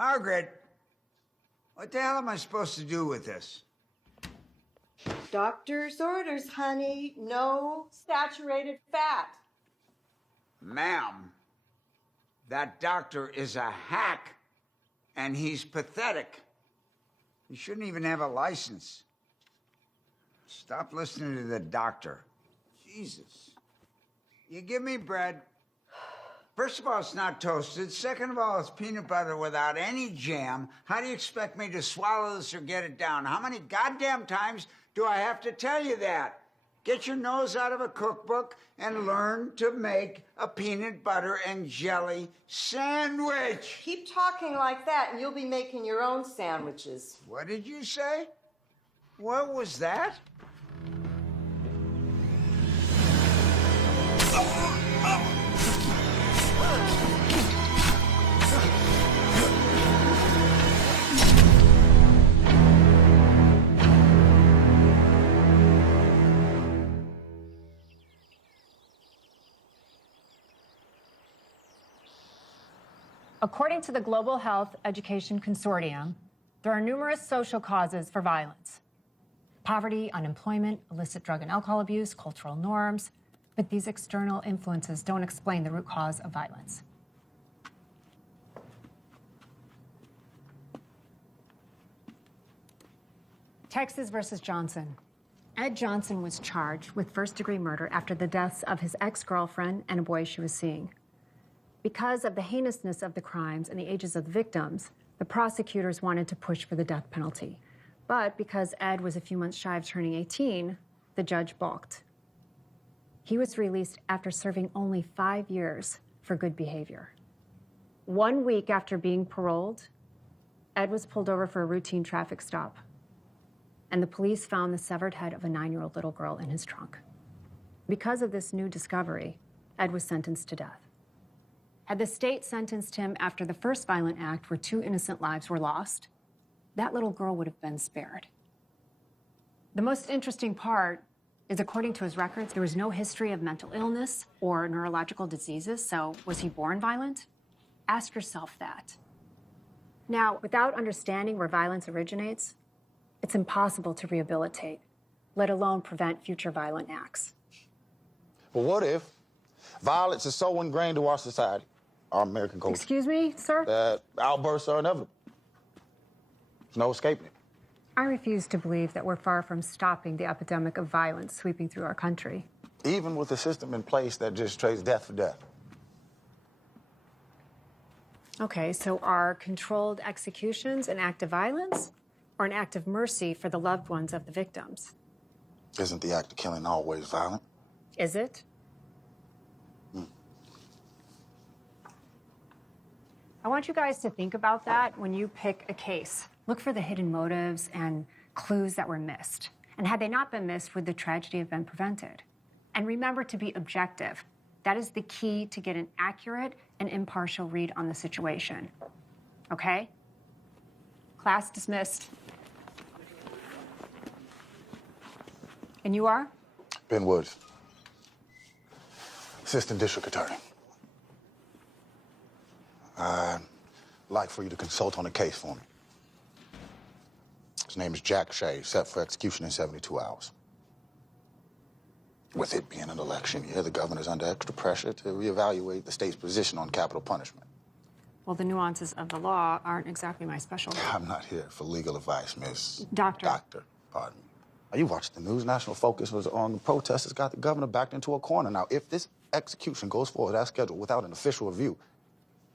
Margaret, what the hell am I supposed to do with this? Doctor's orders, honey. No saturated fat. Ma'am, that doctor is a hack, and he's pathetic. He shouldn't even have a license. Stop listening to the doctor. Jesus. You give me bread. First of all, it's not toasted. Second of all, it's peanut butter without any jam. How do you expect me to swallow this or get it down? How many goddamn times do I have to tell you that? Get your nose out of a cookbook and learn to make a peanut butter and jelly sandwich. Keep talking like that and you'll be making your own sandwiches. What did you say? What was that? According to the Global Health Education Consortium, there are numerous social causes for violence. Poverty, unemployment, illicit drug and alcohol abuse, cultural norms, but these external influences don't explain the root cause of violence. Texas versus Johnson. Ed Johnson was charged with first-degree murder after the deaths of his ex-girlfriend and a boy she was seeing. Because of the heinousness of the crimes and the ages of the victims, the prosecutors wanted to push for the death penalty. But because Ed was a few months shy of turning 18, the judge balked. He was released after serving only 5 years for good behavior. 1 week after being paroled, Ed was pulled over for a routine traffic stop, and the police found the severed head of a 9-year-old little girl in his trunk. Because of this new discovery, Ed was sentenced to death. Had the state sentenced him after the first violent act where 2 innocent lives were lost, that little girl would have been spared. The most interesting part is, according to his records, there was no history of mental illness or neurological diseases, so was he born violent? Ask yourself that. Now, without understanding where violence originates, it's impossible to rehabilitate, let alone prevent future violent acts. But what if violence is so ingrained to our society, our American culture? Excuse me, sir? That outbursts are inevitable. There's no escaping it. I refuse to believe that we're far from stopping the epidemic of violence sweeping through our country. Even with a system in place that just trades death for death. Okay, so are controlled executions an act of violence or an act of mercy for the loved ones of the victims? Isn't the act of killing always violent? Is it? I want you guys to think about that when you pick a case. Look for the hidden motives and clues that were missed. And had they not been missed, would the tragedy have been prevented? And remember to be objective. That is the key to get an accurate and impartial read on the situation. Okay? Class dismissed. And you are? Ben Woods, Assistant District Attorney. I'd like for you to consult on a case for me. His name is Jack Shea, set for execution in 72 hours. With it being an election year, the governor's under extra pressure to reevaluate the state's position on capital punishment. Well, the nuances of the law aren't exactly my specialty. I'm not here for legal advice, Miss... Doctor. Doctor, pardon me. Now, you watched the news. National focus was on the protesters got the governor backed into a corner. Now, if this execution goes forward as scheduled without an official review,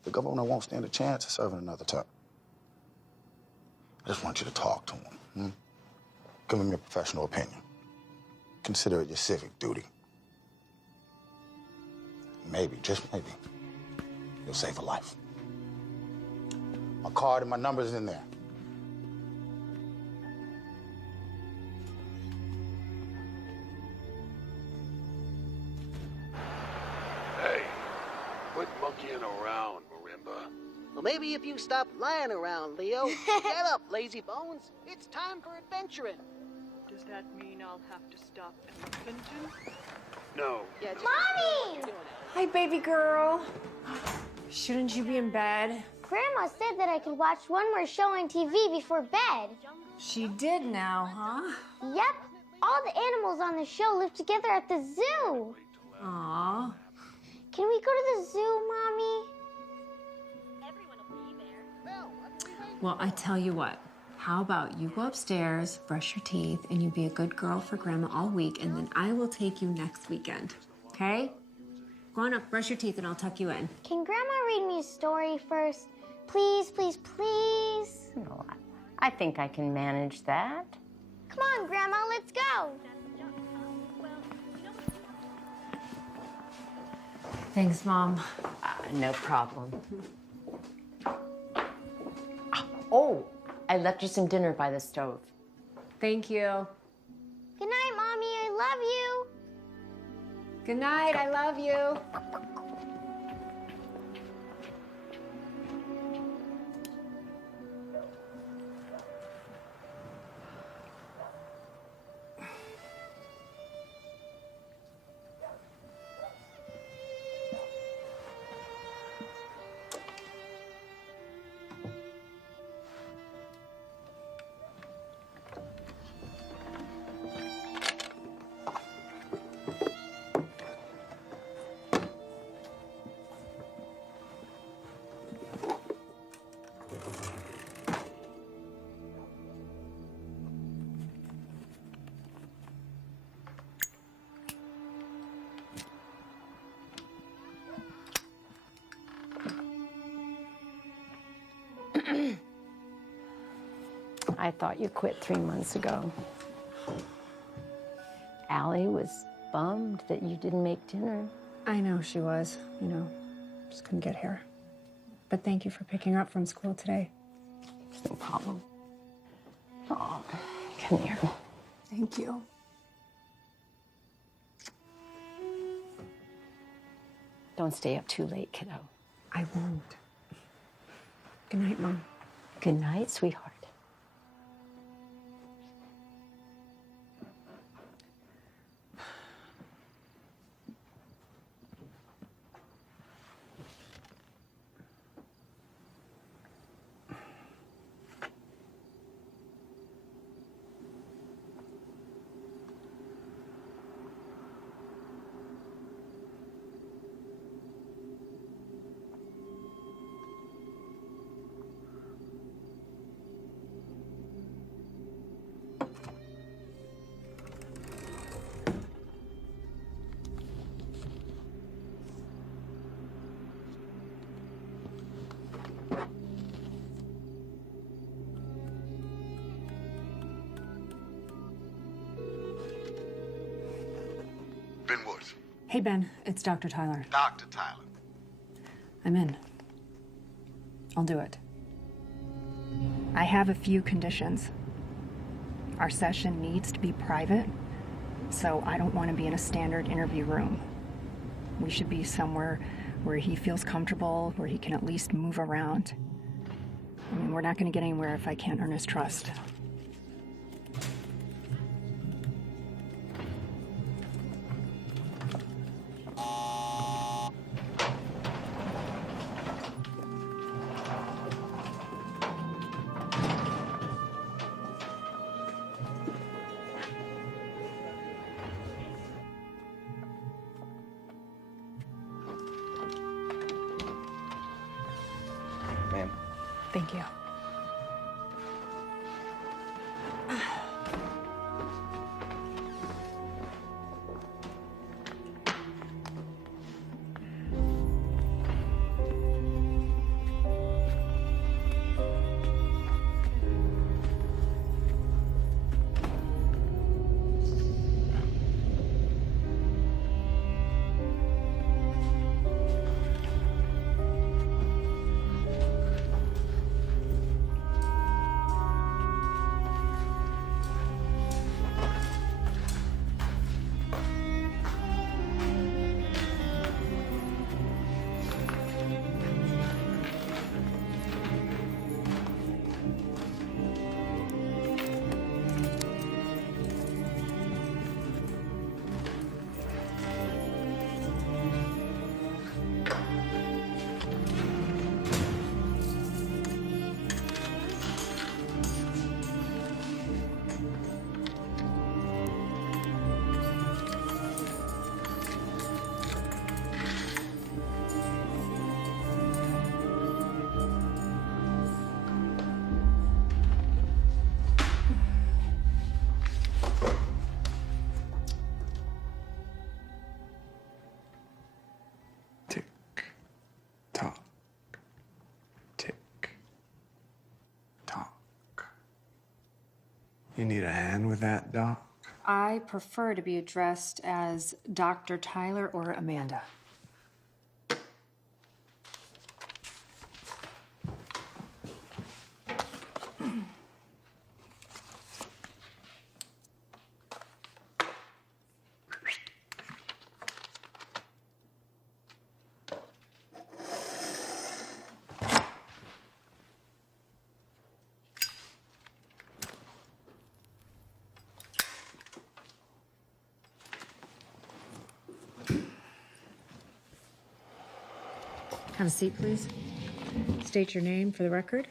the governor won't stand a chance of serving another term. I just want you to talk to him. Give him your professional opinion. Consider it your civic duty. Maybe, just maybe, you'll save a life. My card and my number's in there. Hey, quit monkeying around, Marimba. Well, maybe if you stop lying around, Leo. Get up, lazy bones. It's time for adventuring. Does that mean I'll have to stop adventuring? No. Yeah, just Mommy! Hi, baby girl. Shouldn't you be in bed? Grandma said that I could watch one more show on TV before bed. She did now, huh? Yep. All the animals on the show live together at the zoo. Aw. Can we go to the zoo, Mommy? Well, I tell you what. How about you go upstairs, brush your teeth, and you be a good girl for Grandma all week, and then I will take you next weekend. Okay? Go on up, brush your teeth, and I'll tuck you in. Can Grandma read me a story first? Please, please, please. No, I think I can manage that. Come on, Grandma, let's go. Thanks, Mom. No problem. Oh, I left you some dinner by the stove. Thank you. Good night, Mommy. I love you. Good night. I love you. I thought you quit 3 months ago. Allie was bummed that you didn't make dinner. I know she was. You know, just couldn't get here. But thank you for picking her up from school today. No problem. Oh, come here. Thank you. Don't stay up too late, kiddo. I won't. Good night, Mom. Good night, sweetheart. Hey, Ben, it's Dr. Tyler. Dr. Tyler. I'm in. I'll do it. I have a few conditions. Our session needs to be private, so I don't want to be in a standard interview room. We should be somewhere where he feels comfortable, where he can at least move around. I mean, we're not going to get anywhere if I can't earn his trust. Ma'am. Thank you. You need a hand with that, Doc? I prefer to be addressed as Dr. Tyler or Amanda. Have a seat, please. State your name for the record.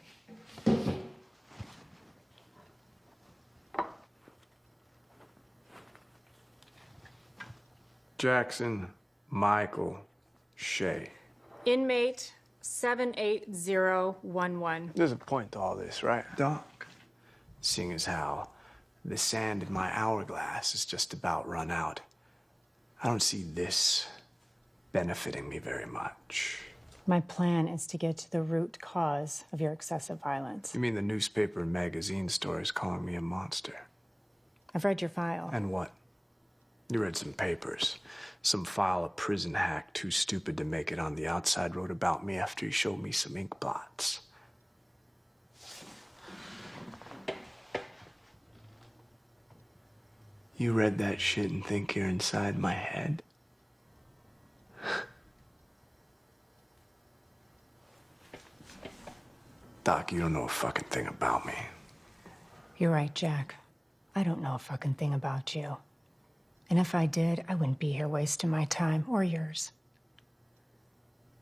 Jackson Michael Shea. Inmate 78011. There's a point to all this, right, Doc? Seeing as how the sand in my hourglass is just about run out, I don't see this benefiting me very much. My plan is to get to the root cause of your excessive violence. You mean the newspaper and magazine stories calling me a monster? I've read your file. And what? You read some papers. Some file a prison hack too stupid to make it on the outside wrote about me after he showed me some ink blots. You read that shit and think you're inside my head? Doc, you don't know a fucking thing about me. You're right, Jack. I don't know a fucking thing about you. And if I did, I wouldn't be here wasting my time or yours.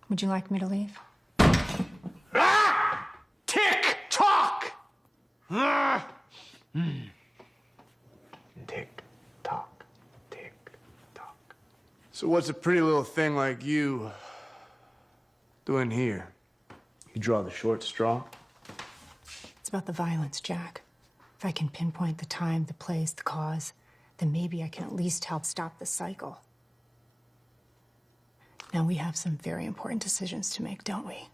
Would you like me to leave? Ah! Tick tock! Ah! Tick tock, tick tock. So what's a pretty little thing like you doing here? You draw the short straw? It's about the violence, Jack. If I can pinpoint the time, the place, the cause, then maybe I can at least help stop the cycle. Now, we have some very important decisions to make, don't we?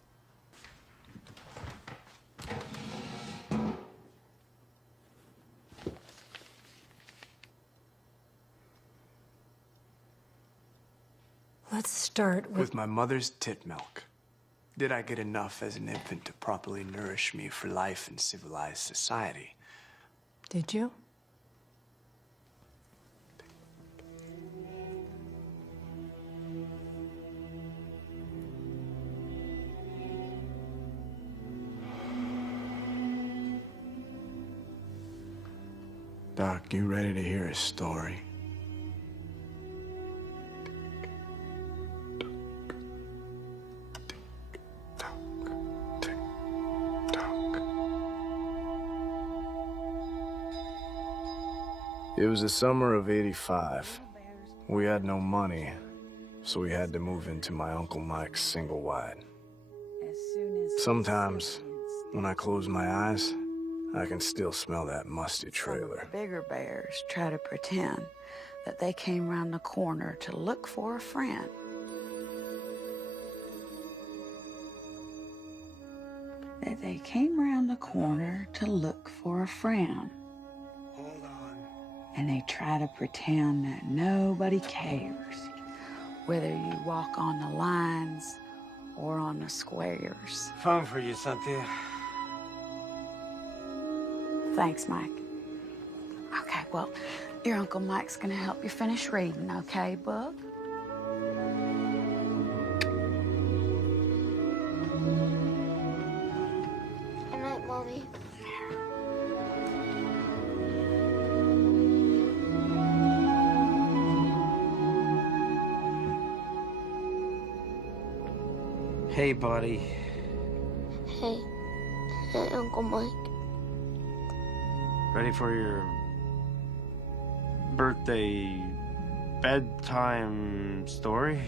Let's start With my mother's tit milk. Did I get enough as an infant to properly nourish me for life in civilized society? Did you? Doc, you ready to hear a story? It was the summer of '85. We had no money, so we had to move into my Uncle Mike's single wide. Sometimes, when I close my eyes, I can still smell that musty trailer. The bigger bears try to pretend that they came around the corner to look for a friend. That they came around the corner to look for a friend. Hold on. And they try to pretend that nobody cares, whether you walk on the lines or on the squares. Phone for you, Cynthia. Thanks, Mike. Okay, well, your Uncle Mike's gonna help you finish reading, okay, Book? Good night, Mommy. Hey, buddy. Hey. Hey, Uncle Mike. Ready for your birthday bedtime story?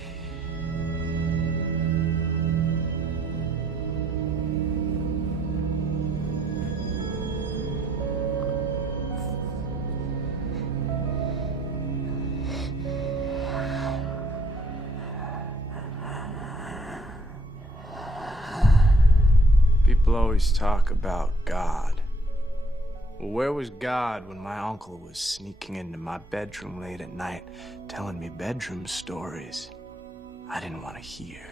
People always talk about God. Well, where was God when my uncle was sneaking into my bedroom late at night, telling me bedroom stories I didn't want to hear?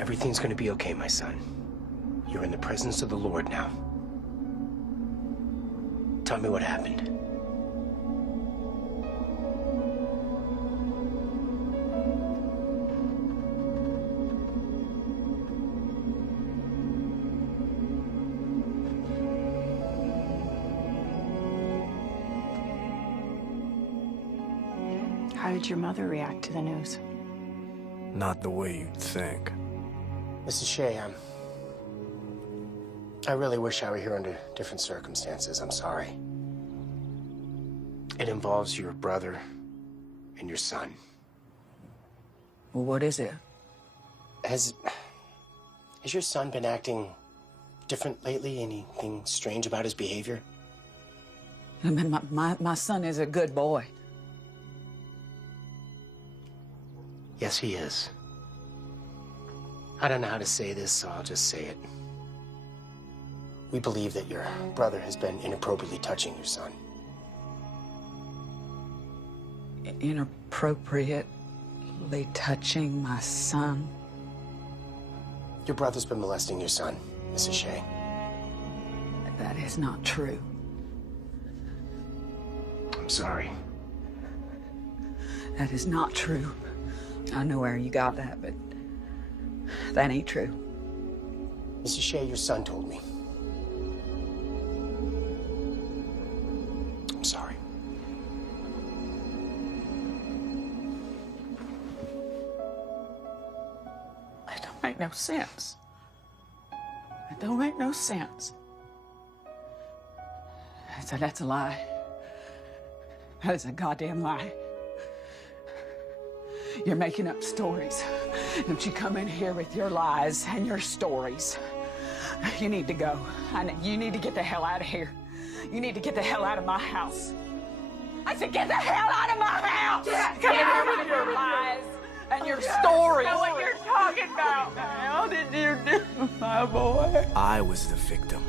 Everything's gonna be okay, my son. You're in the presence of the Lord now. Tell me what happened. How did your mother react to the news? Not the way you'd think. Mrs. Shea, I really wish I were here under different circumstances. I'm sorry. It involves your brother and your son. Well, what is it? Has your son been acting different lately? Anything strange about his behavior? I mean, my son is a good boy. Yes, he is. I don't know how to say this, so I'll just say it. We believe that your brother has been inappropriately touching your son. Inappropriately touching my son? Your brother's been molesting your son, Mrs. Shea. That is not true. I'm sorry. That is not true. I know where you got that, but that ain't true. Mrs. Shea, your son told me. I'm sorry. It don't make no sense. It don't make no sense. That's a lie. That is a goddamn lie. You're making up stories. Don't you come in here with your lies and your stories. You need to go. You need to get the hell out of here. You need to get the hell out of my house. I said get the hell out of my house! Come in here with your lies and your stories. I know what you're talking about. How did you do, my boy? I was the victim,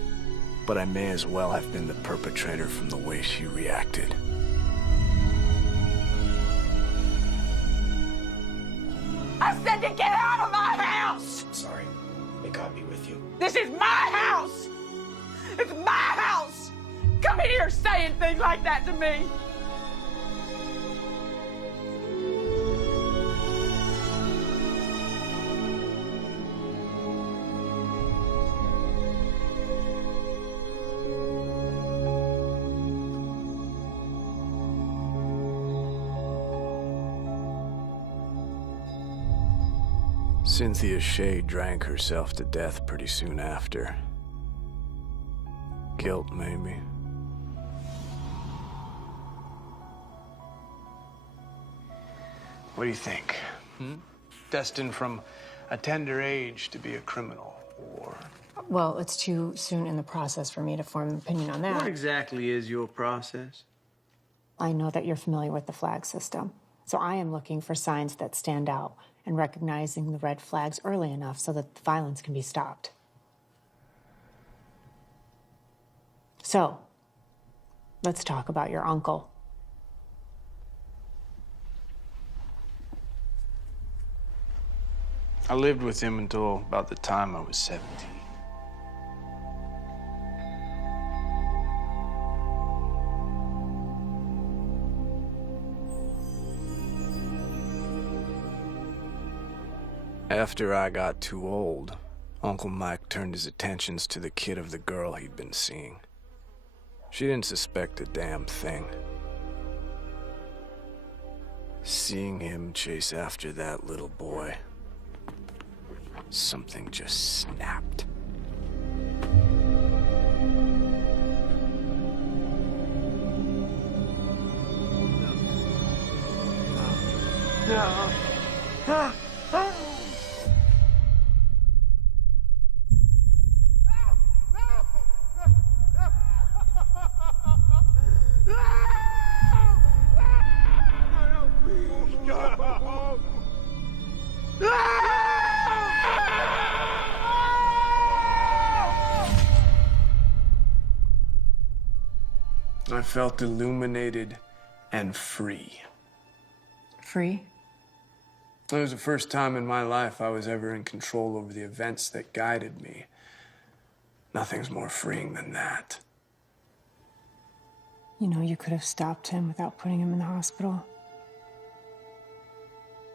but I may as well have been the perpetrator from the way she reacted. I said to get out of my house! I'm sorry. May God be with you. This is my house! It's my house! Come in here saying things like that to me! Cynthia Shea drank herself to death pretty soon after. Guilt, maybe. What do you think? Destined from a tender age to be a criminal, or... Well, it's too soon in the process for me to form an opinion on that. What exactly is your process? I know that you're familiar with the flag system, so I am looking for signs that stand out and recognizing the red flags early enough so that the violence can be stopped. So, let's talk about your uncle. I lived with him until about the time I was 17. After I got too old, Uncle Mike turned his attentions to the kid of the girl he'd been seeing. She didn't suspect a damn thing. Seeing him chase after that little boy, something just snapped. No. felt illuminated and free. Free? It was the first time in my life I was ever in control over the events that guided me. Nothing's more freeing than that. You know, you could have stopped him without putting him in the hospital.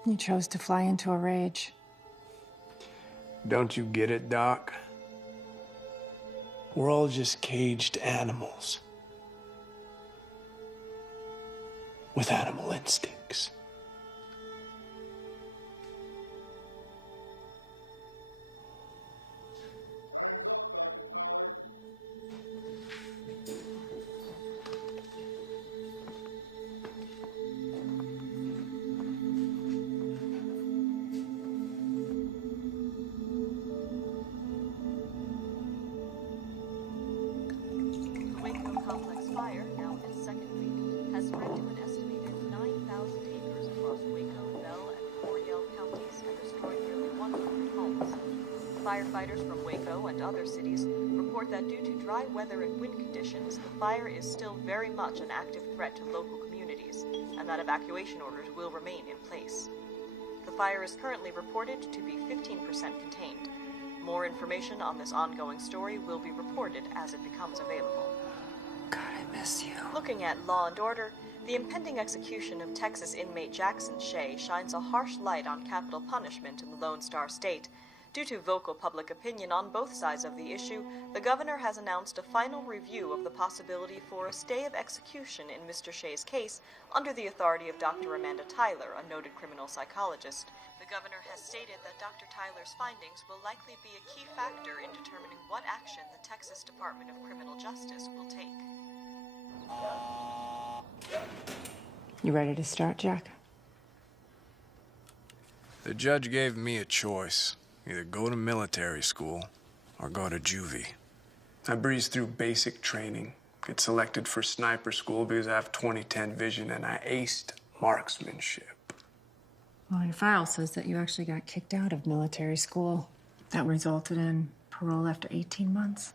You chose to fly into a rage. Don't you get it, Doc? We're all just caged animals. With animal instincts. Firefighters from Waco and other cities report that due to dry weather and wind conditions, the fire is still very much an active threat to local communities, and that evacuation orders will remain in place. The fire is currently reported to be 15% contained. More information on this ongoing story will be reported as it becomes available. God, I miss you. Looking at Law and Order, the impending execution of Texas inmate Jackson Shea shines a harsh light on capital punishment in the Lone Star State. Due to vocal public opinion on both sides of the issue, the governor has announced a final review of the possibility for a stay of execution in Mr. Shea's case under the authority of Dr. Amanda Tyler, a noted criminal psychologist. The governor has stated that Dr. Tyler's findings will likely be a key factor in determining what action the Texas Department of Criminal Justice will take. You ready to start, Jack? The judge gave me a choice. Either go to military school or go to juvie. I breezed through basic training, get selected for sniper school because I have 20/10 vision, and I aced marksmanship. Well, your file says that you actually got kicked out of military school. That resulted in parole after 18 months.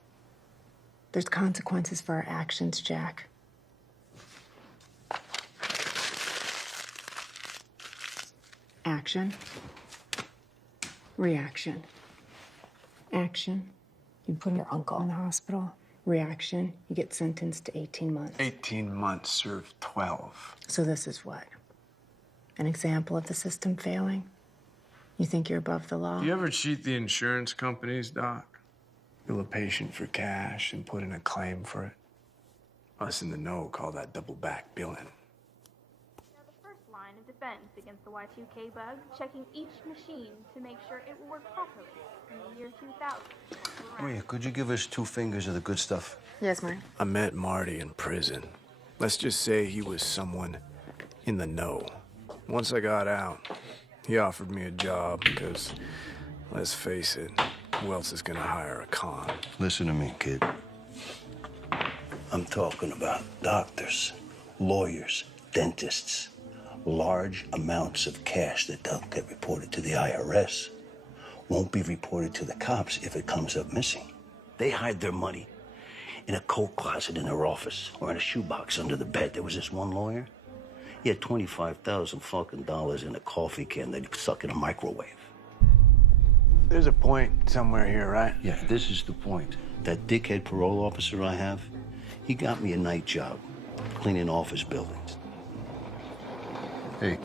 There's consequences for our actions, Jack. Action. Reaction. Action, you put your uncle in the hospital. Reaction, you get sentenced to 18 months. 18 months, served 12. So this is what? An example of the system failing? You think you're above the law? Do you ever cheat the insurance companies, Doc? Bill a patient for cash and put in a claim for it? Us in the know call that double back billing. Line of defense against the Y2K bug, checking each machine to make sure it will work properly in the year 2000. Maria, could you give us 2 fingers of the good stuff? Yes, Marty. I met Marty in prison. Let's just say he was someone in the know. Once I got out, he offered me a job because, let's face it, who else is gonna hire a con? Listen to me, kid. I'm talking about doctors, lawyers, dentists. Large amounts of cash that don't get reported to the IRS won't be reported to the cops if it comes up missing. They hide their money in a coat closet in their office or in a shoebox under the bed. There was this one lawyer. He had $25,000 fucking dollars in a coffee can that he stuck in a microwave. There's a point somewhere here, right? Yeah, this is the point. That dickhead parole officer I have, he got me a night job cleaning office buildings. Hey,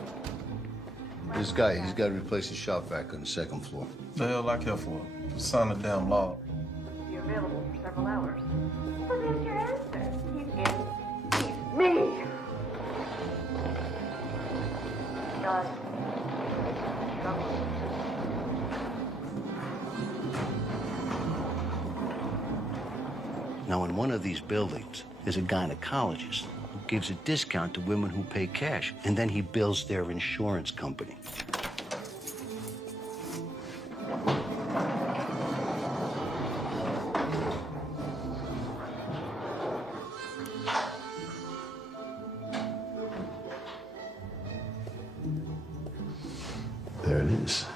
this guy, he's got to replace his shop vac on the 2nd floor. The hell I care for? Sign a damn law. Be available for several hours. So there's your answer. He's me. God. Now, in one of these buildings, there's a gynecologist who gives a discount to women who pay cash, and then he bills their insurance company. There it is.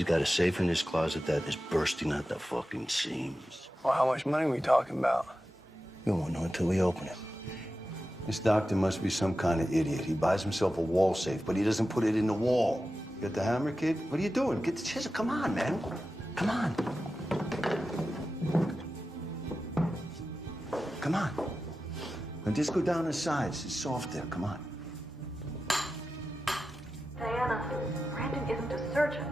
He's got a safe in his closet that is bursting at the fucking seams. Well, how much money are we talking about? We won't know until we open it. This doctor must be some kind of idiot. He buys himself a wall safe, but he doesn't put it in the wall. You got the hammer, kid? What are you doing? Get the chisel. Come on, man. Come on. Come on. And just go down the sides. It's soft there. Come on. Diana, Brandon isn't a surgeon.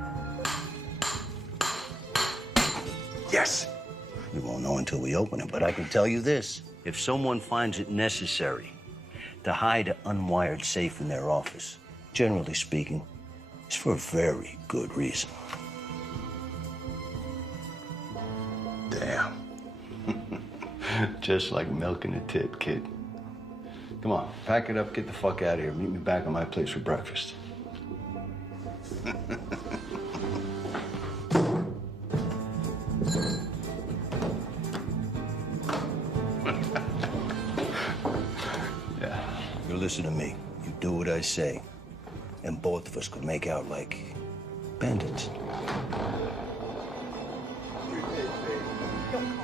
Yes. You won't know until we open it, but I can tell you this. If someone finds it necessary to hide an unwired safe in their office, generally speaking, it's for a very good reason. Damn. Just like milking a tit, kid. Come on, pack it up, get the fuck out of here. Meet me back at my place for breakfast. Yeah. You listen to me. You do what I say. And both of us could make out like bandits.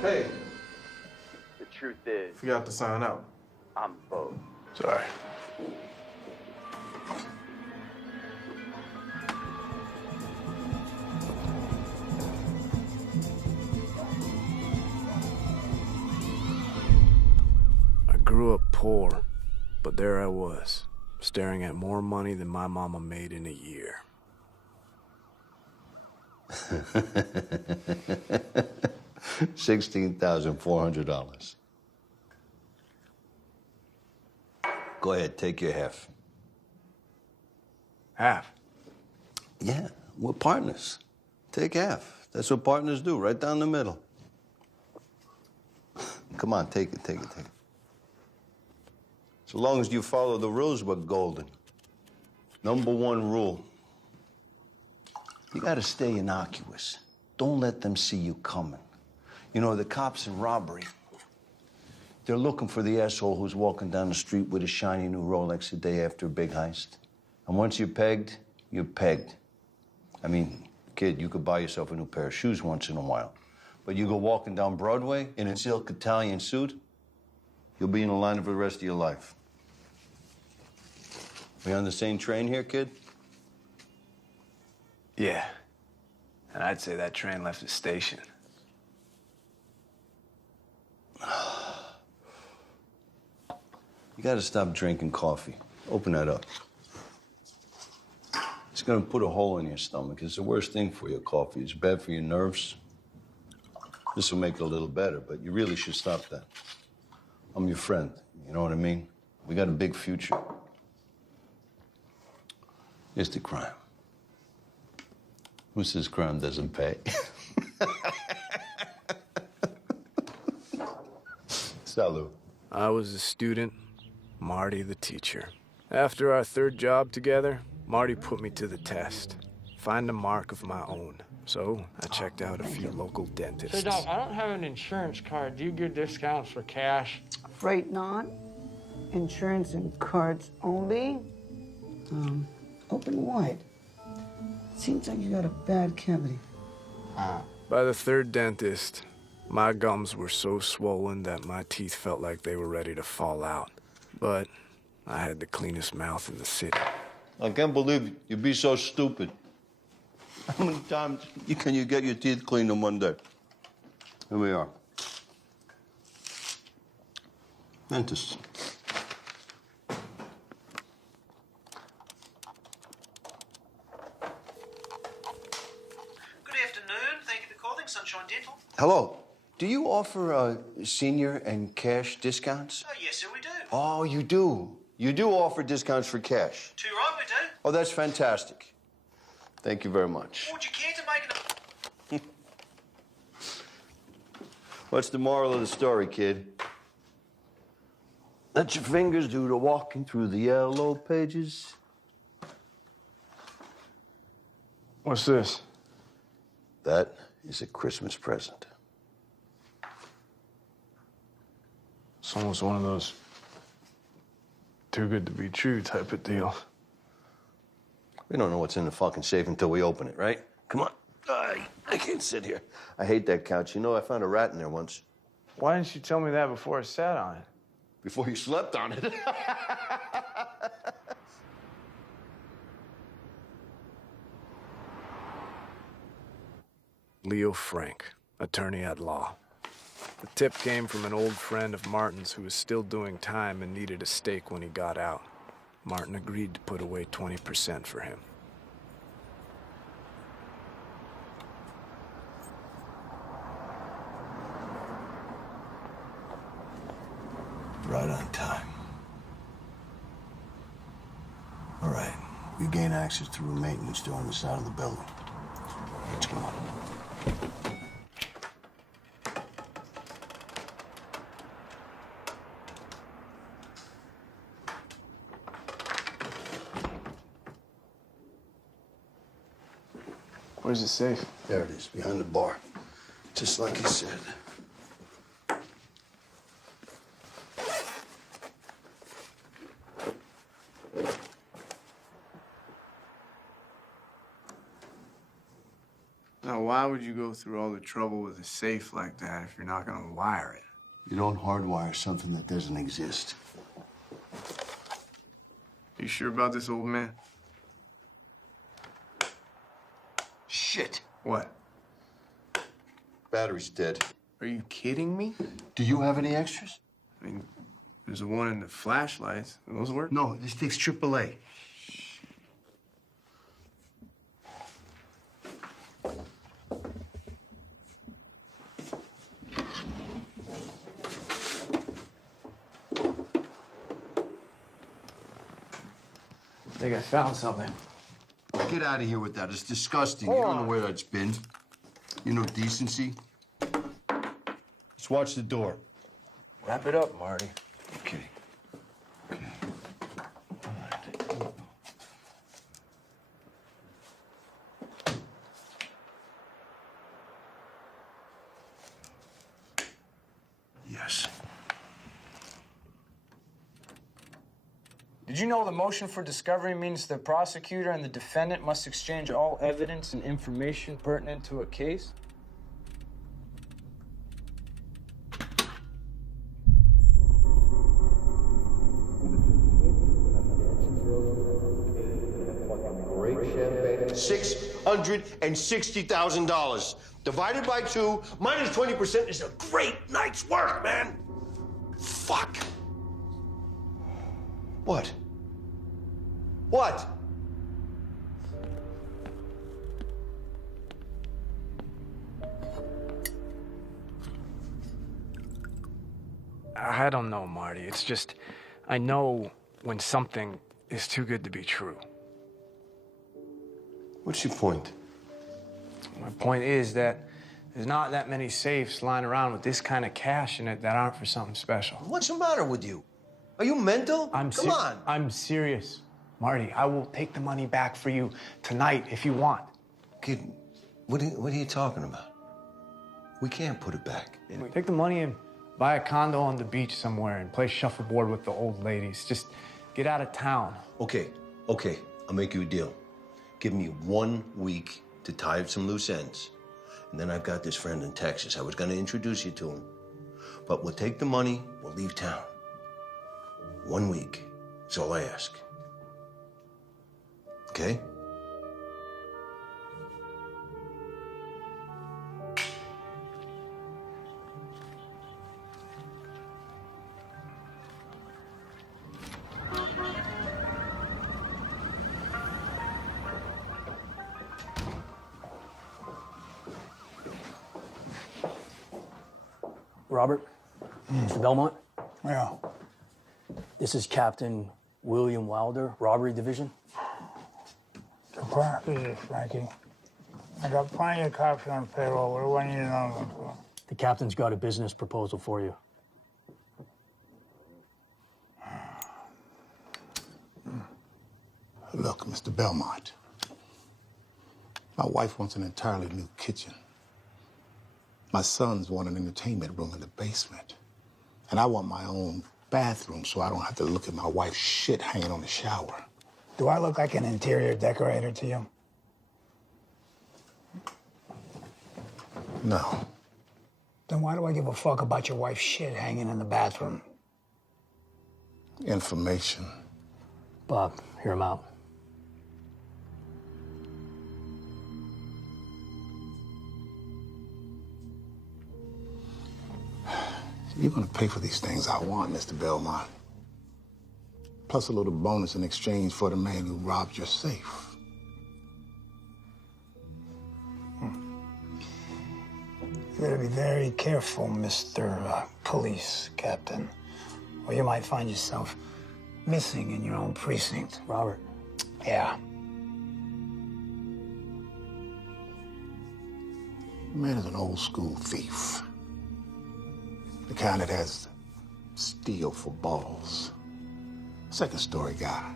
Hey, The truth is, forgot to sign out. I'm both. Sorry. I grew up poor, but there I was, staring at more money than my mama made in a year. $16,400. Go ahead, take your half. Half? Yeah, we're partners. Take half. That's what partners do, right down the middle. Come on, take it, take it, take it. So long as you follow the rules, we're golden. Number one rule. You gotta stay innocuous. Don't let them see you coming. You know, the cops in robbery, they're looking for the asshole who's walking down the street with a shiny new Rolex a day after a big heist. And once you're pegged, you're pegged. I mean, kid, you could buy yourself a new pair of shoes once in a while. But you go walking down Broadway in a silk Italian suit, you'll be in a line for the rest of your life. We on the same train here, kid? Yeah. And I'd say that train left the station. You gotta stop drinking coffee. Open that up. It's gonna put a hole in your stomach. It's the worst thing for you, coffee. It's bad for your nerves. This will make it a little better, but you really should stop that. I'm your friend, you know what I mean? We got a big future. Here's the crime. Who says crime doesn't pay? Salud. I was a student, Marty the teacher. After our third job together, Marty put me to the test. Find a mark of my own. So I checked out a few local dentists. So, Doc, I don't have an insurance card. Do you give discounts for cash? Afraid not. Insurance and cards only. Open wide. Seems like you got a bad cavity. By the third dentist, my gums were so swollen that my teeth felt like they were ready to fall out. But I had the cleanest mouth in the city. I can't believe you'd be so stupid. How many times can you get your teeth cleaned in one day? Here we are. Dentist. Good afternoon. Thank you for calling Sunshine Dental. Hello. Do you offer senior and cash discounts? Oh, yes, sir, we do. Oh, you do. You do offer discounts for cash. Too right, we do. Oh, that's fantastic. Thank you very much. Would you care to make it What's the moral of the story, kid? Let your fingers do the walking through the yellow pages. What's this? That is a Christmas present. It's almost one of those too good to be true type of deal. We don't know what's in the fucking safe until we open it, right? Come on. I can't sit here. I hate that couch. You know, I found a rat in there once. Why didn't you tell me that before I sat on it? Before you slept on it. Leo Frank, attorney at law. The tip came from an old friend of Martin's who was still doing time and needed a stake when he got out. Martin agreed to put away 20% for him. Right on time. All right. We gain access through a maintenance door on the side of the building. Let's go. Where's the safe? There it is, behind the bar. Just like he said. Now, why would you go through all the trouble with a safe like that if you're not gonna wire it? You don't hardwire something that doesn't exist. You sure about this, old man? Shit. What? Battery's dead. Are you kidding me? Do you have any extras? I mean, there's the one in the flashlights. Those work? No, this takes AAA. I think I found something. Get out of here with that. It's disgusting. You don't know where that's been. You know decency. Let's watch the door. Wrap it up, Marty. Okay. Yes. Did you know the motion for discovery means the prosecutor and the defendant must exchange all evidence and information pertinent to a case? $660,000 divided by 2 minus 20% is a great night's work, man. Fuck. What? What? I don't know, Marty. It's just, I know when something is too good to be true. What's your point? My point is that there's not that many safes lying around with this kind of cash in it that aren't for something special. What's the matter with you? Are you mental? Come on. I'm serious. Marty, I will take the money back for you tonight if you want. Kid, what are you talking about? We can't put it back. Take the money and buy a condo on the beach somewhere and play shuffleboard with the old ladies. Just get out of town. Okay. I'll make you a deal. Give me 1 week to tie up some loose ends. And then I've got this friend in Texas. I was going to introduce you to him. But we'll take the money, we'll leave town. 1 week. That's all I ask. Okay? Robert? Mr. Belmont? Yeah. This is Captain William Wilder, Robbery Division. Surprise this, Frankie. I got plenty of cops on payroll. What do I need another one for? The captain's got a business proposal for you. Look, Mr. Belmont, my wife wants an entirely new kitchen. My sons want an entertainment room in the basement. And I want my own bathroom so I don't have to look at my wife's shit hanging on the shower. Do I look like an interior decorator to you? No. Then why do I give a fuck about your wife's shit hanging in the bathroom? Information. Bob, hear him out. You're gonna pay for these things I want, Mr. Belmont. Plus a little bonus in exchange for the man who robbed your safe. You better be very careful, Mr. Police Captain, or you might find yourself missing in your own precinct. Robert. Yeah. The man is an old school thief. The kind that has steel for balls. Second story guy.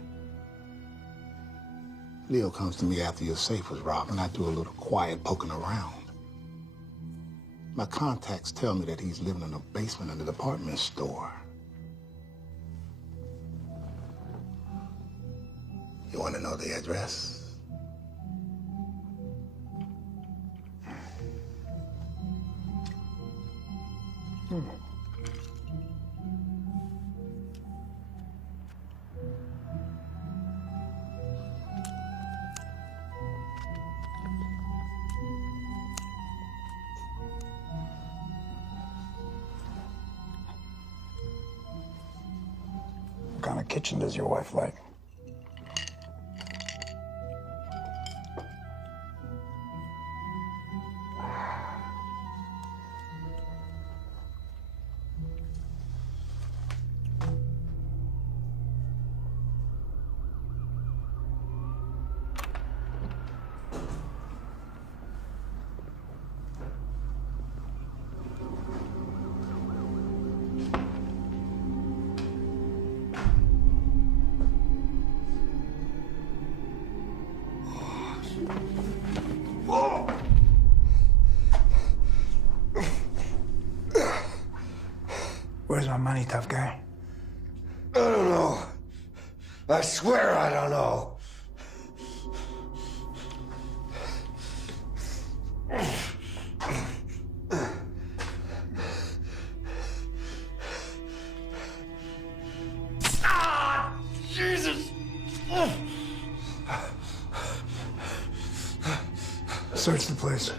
Leo comes to me after your safe was robbed, and I do a little quiet poking around. My contacts tell me that he's living in the basement of the department store. You want to know the address? What kind of kitchen does your wife like? Where's my money, tough guy? I don't know. I swear I don't know. Ah! Jesus! Search the place.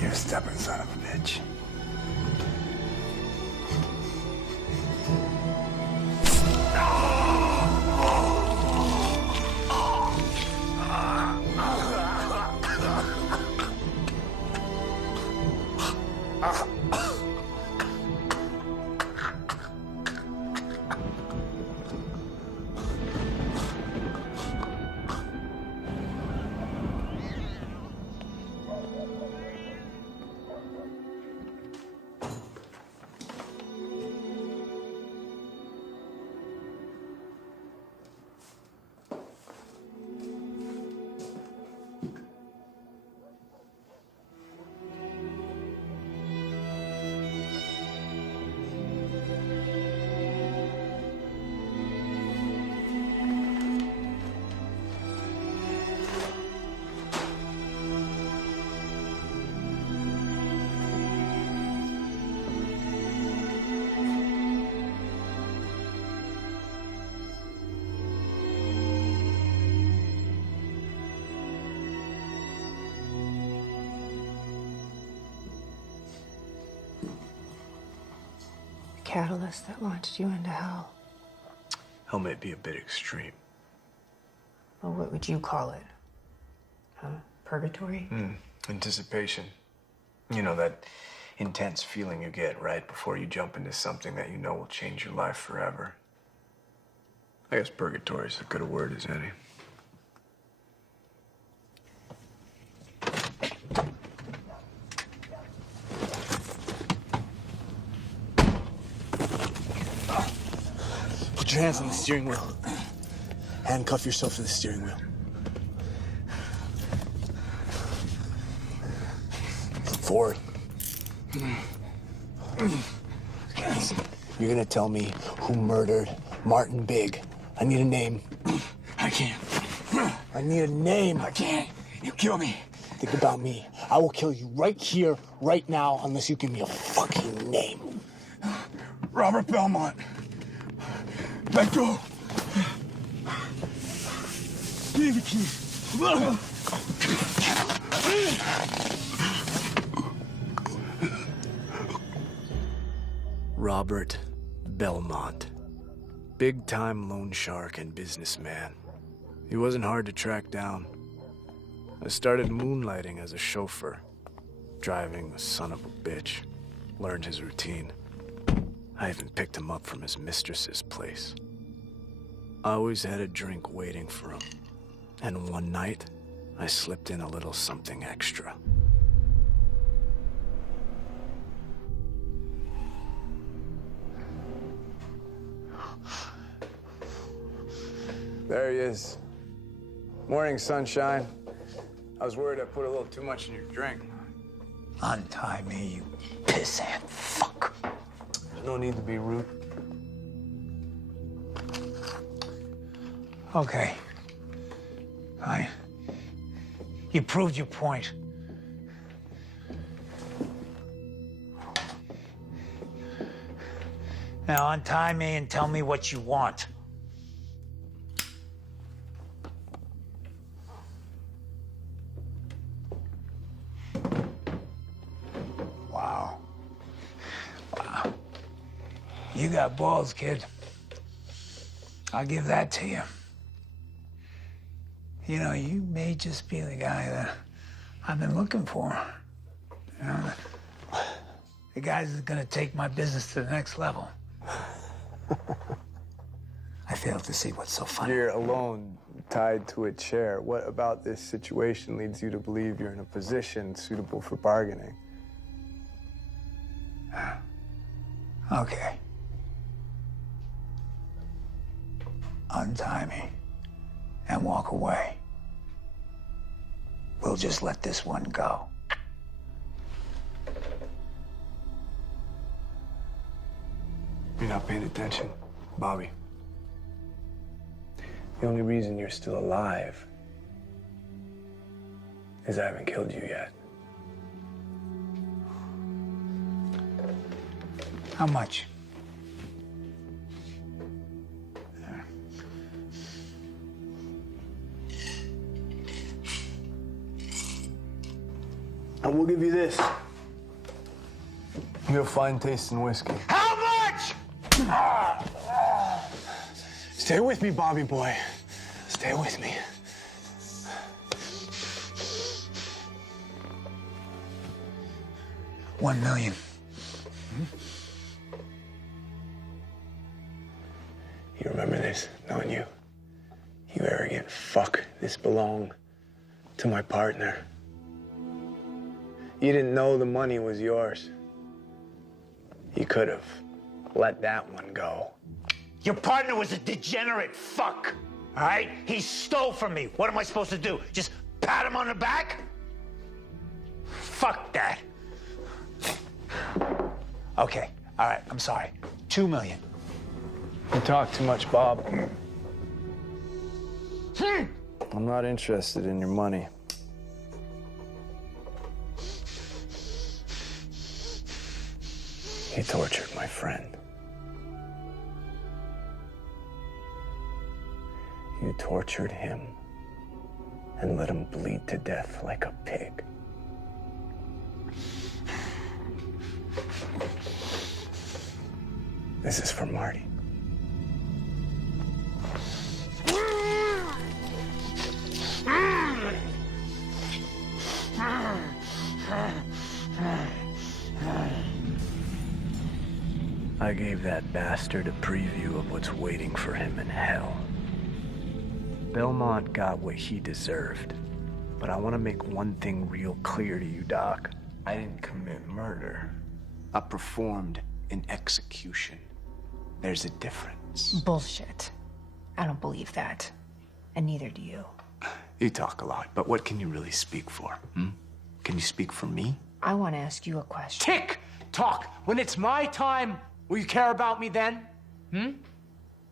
You're a stubborn son of a bitch. Catalyst that launched you into hell. Hell may be a bit extreme. Well, what would you call it? Purgatory? Anticipation. You know, that intense feeling you get right before you jump into something that you know will change your life forever. I guess purgatory is as good a word as any. Put your hands on the steering wheel. Handcuff yourself to the steering wheel. Forward. You're gonna tell me who murdered Martin Big. I need a name. I can't. I need a name. I can't. You kill me. Think about me. I will kill you right here, right now, unless you give me a fucking name. Robert Belmont. Let go. Give me the keys. Robert Belmont. Big-time loan shark and businessman. He wasn't hard to track down. I started moonlighting as a chauffeur, driving the son of a bitch. Learned his routine. I even picked him up from his mistress's place. I always had a drink waiting for him. And one night, I slipped in a little something extra. There he is. Morning, sunshine. I was worried I put a little too much in your drink. Untie me, you pissant fuck. There's no need to be rude. Okay. Fine. You proved your point. Now untie me and tell me what you want. Wow. Wow. You got balls, kid. I'll give that to you. You know, you may just be the guy that I've been looking for. You know, the guy that's gonna take my business to the next level. I fail to see what's so funny. You're alone, tied to a chair. What about this situation leads you to believe you're in a position suitable for bargaining? Okay. Untie me and walk away. We'll just let this one go. You're not paying attention, Bobby. The only reason you're still alive is I haven't killed you yet. How much? And we'll give you this. You have fine taste in whiskey. How much? Stay with me, Bobby boy. Stay with me. $1 million. You remember this, don't you? You arrogant fuck. This belonged to my partner. You didn't know the money was yours. You could have let that one go. Your partner was a degenerate fuck, all right? He stole from me. What am I supposed to do? Just pat him on the back? Fuck that. Okay, all right, I'm sorry. $2 million. You talk too much, Bob. I'm not interested in your money. He tortured my friend. You tortured him and let him bleed to death like a pig. This is for Marty. I gave that bastard a preview of what's waiting for him in hell. Belmont got what he deserved, but I want to make one thing real clear to you, Doc. I didn't commit murder. I performed an execution. There's a difference. reference. Bullshit. I don't believe that. And neither do you. You talk a lot, but what can you really speak for? Can you speak for me? I want to ask you a question. Tick tock. When it's my time, will you care about me then?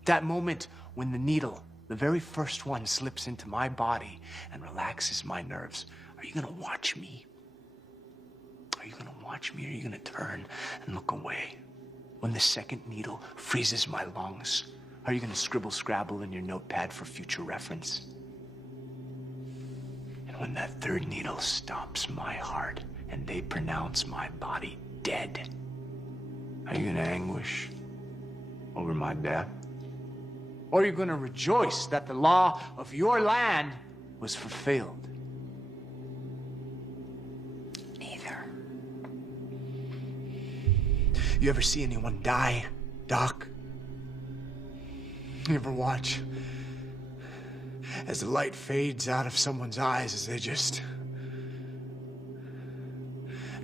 That moment when the needle, the very first one, slips into my body and relaxes my nerves. Are you gonna watch me? Are you gonna watch me, or are you gonna turn and look away? When the second needle freezes my lungs, are you gonna scribble scrabble in your notepad for future reference? And when that third needle stops my heart and they pronounce my body dead, are you gonna anguish over my death? Or are you gonna rejoice that the law of your land was fulfilled? Neither. You ever see anyone die, Doc? You ever watch as the light fades out of someone's eyes as they just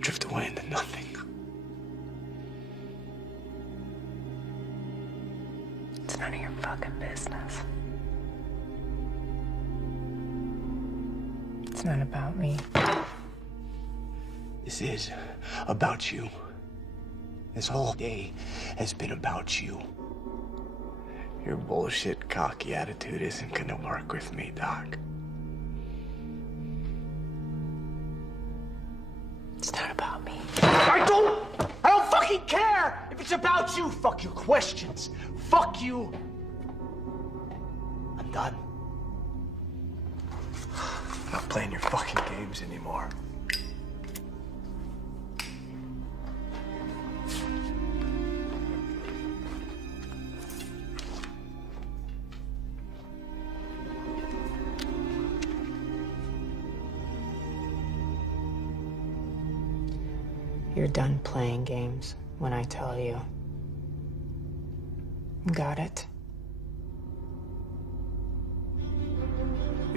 drift away into nothing? It's none of your fucking business. It's not about me. This is about you. This whole day has been about you. Your bullshit, cocky attitude isn't gonna work with me, Doc. It's not about me. I don't fucking care if it's about you. Fuck your questions. Fuck you. I'm done. I'm not playing your fucking games anymore. You're done playing games when I tell you. Got it?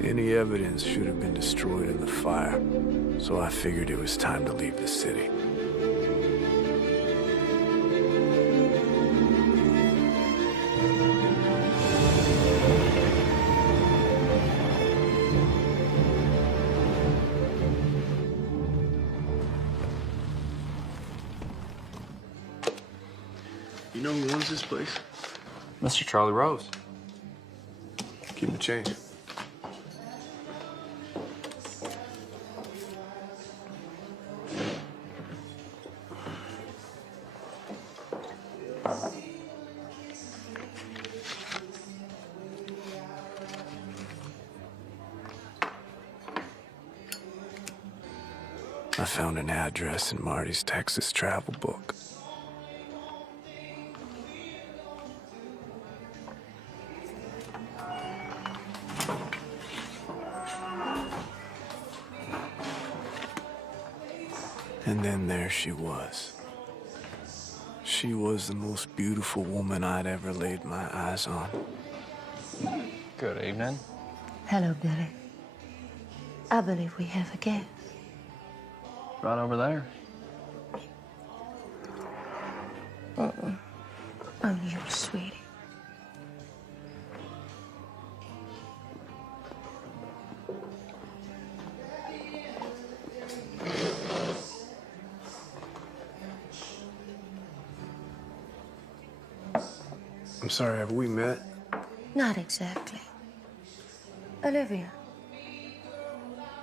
Any evidence should have been destroyed in the fire, so I figured it was time to leave the city. You know who owns this place? Mr. Charlie Rose. Keep the change. I found an address in Marty's Texas travel book. And then there she was. She was the most beautiful woman I'd ever laid my eyes on. Good evening. Hello, Billy. I believe we have a guest. Right over there. I'm your sweetie. I'm sorry, have we met? Not exactly. Olivia.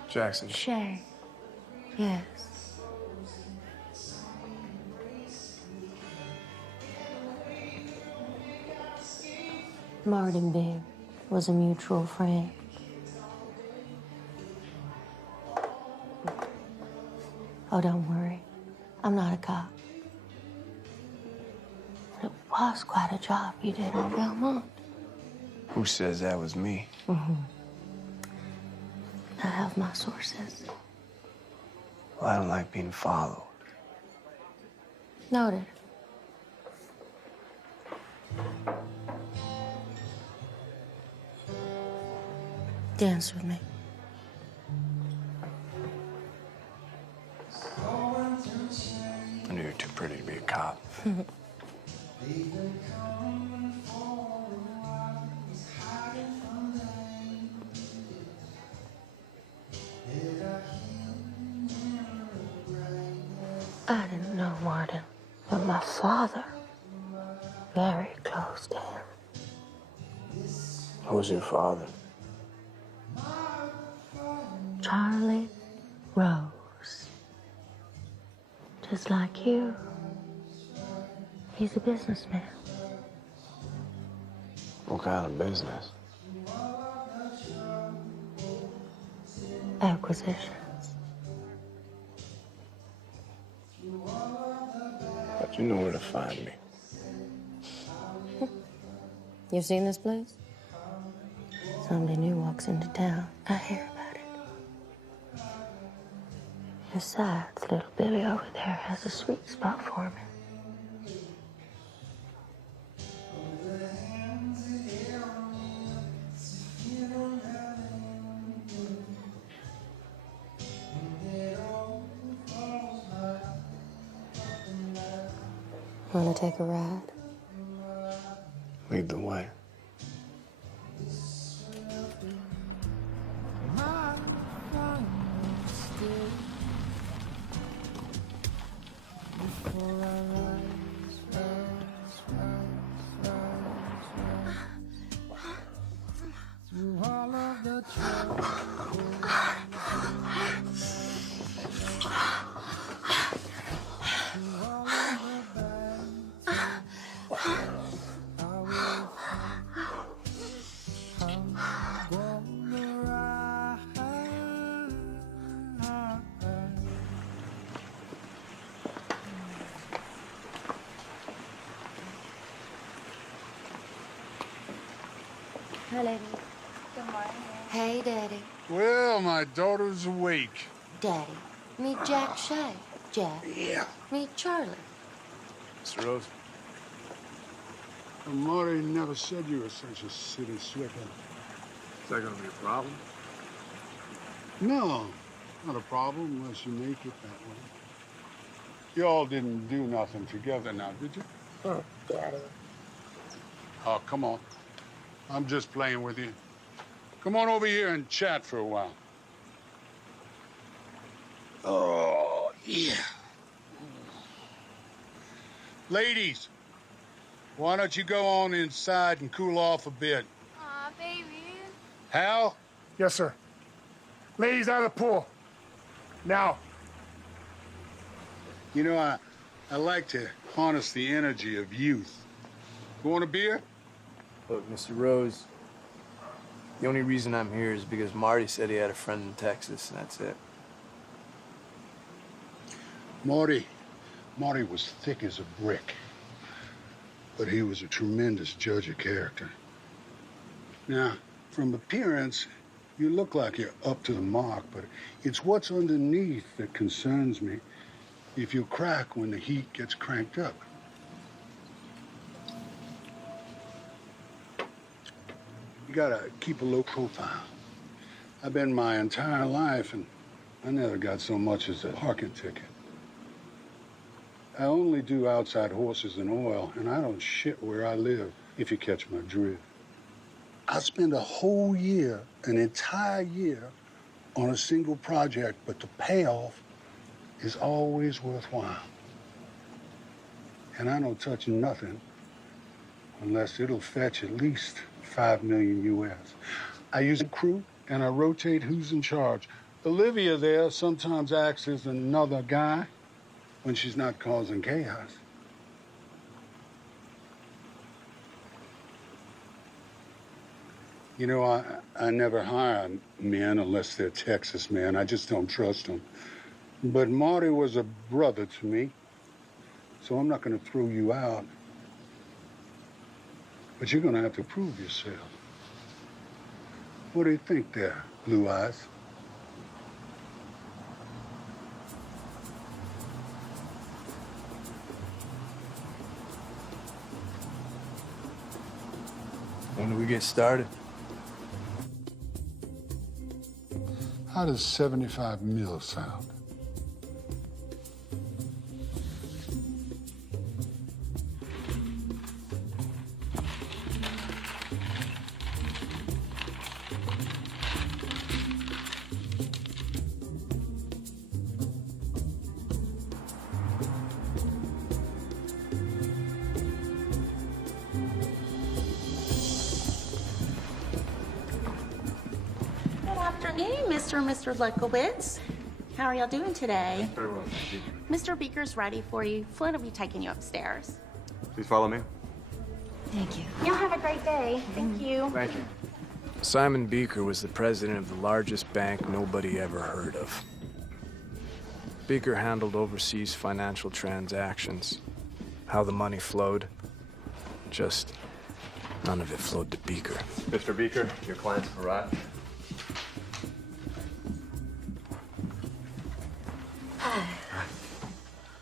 Jackson. Shay. Yes. Martin Big was a mutual friend. Oh, don't worry. I'm not a cop. But it was quite a job you did on Belmont. Who says that was me? I have my sources. Well, I don't like being followed. Noted. Dance with me. I knew you were too pretty to be a cop. I didn't know Martin, but my father, very close to him. Who's your father? Charlie Rose. Just like you. He's a businessman. What kind of business? Acquisitions. But you know where to find me. You've seen this place? Somebody new walks into town. I hear about it. Besides, little Billy over there has a sweet spot for me. Want to take a ride? Lead the way. Hi, lady. Good morning. Hey, Daddy. Well, my daughter's awake. Daddy, meet Jack Shea. Jack. Yeah. Meet Charlie. Mr. Rose. Marty never said you were such a city slicker. Is that gonna be a problem? No, not a problem unless you make it that way. You all didn't do nothing together now, did you? Oh, Daddy. Oh, come on. I'm just playing with you. Come on over here and chat for a while. Oh, yeah. Ladies, why don't you go on inside and cool off a bit? Aw, baby. Hal? Yes, sir. Ladies out of the pool. Now. You know, I like to harness the energy of youth. You want a beer? Look, Mr. Rose, the only reason I'm here is because Marty said he had a friend in Texas, and that's it. Marty was thick as a brick, but he was a tremendous judge of character. Now, from appearance, you look like you're up to the mark, but it's what's underneath that concerns me. If you crack when the heat gets cranked up. You gotta keep a low profile. I've been my entire life, and I never got so much as a parking ticket. I only do outside horses and oil, and I don't shit where I live, if you catch my drift. I spend a whole year, an entire year, on a single project, but the payoff is always worthwhile. And I don't touch nothing unless it'll fetch at least $5 million US. I use a crew, and I rotate who's in charge. Olivia there sometimes acts as another guy when she's not causing chaos. You know, I never hire men unless they're Texas men. I just don't trust them. But Marty was a brother to me, so I'm not going to throw you out. But you're going to have to prove yourself. What do you think there, Blue Eyes? When do we get started? How does 75 mil sound? Mr. and Mr. Lukowitz. How are y'all doing today? Very well, thank you. Mr. Beaker's ready for you. Flint will be taking you upstairs. Please follow me. Thank you. Y'all have a great day. Thank you. Thank you. Simon Beaker was the president of the largest bank nobody ever heard of. Beaker handled overseas financial transactions. How the money flowed, just none of it flowed to Beaker. Mr. Beaker, your client's arrived.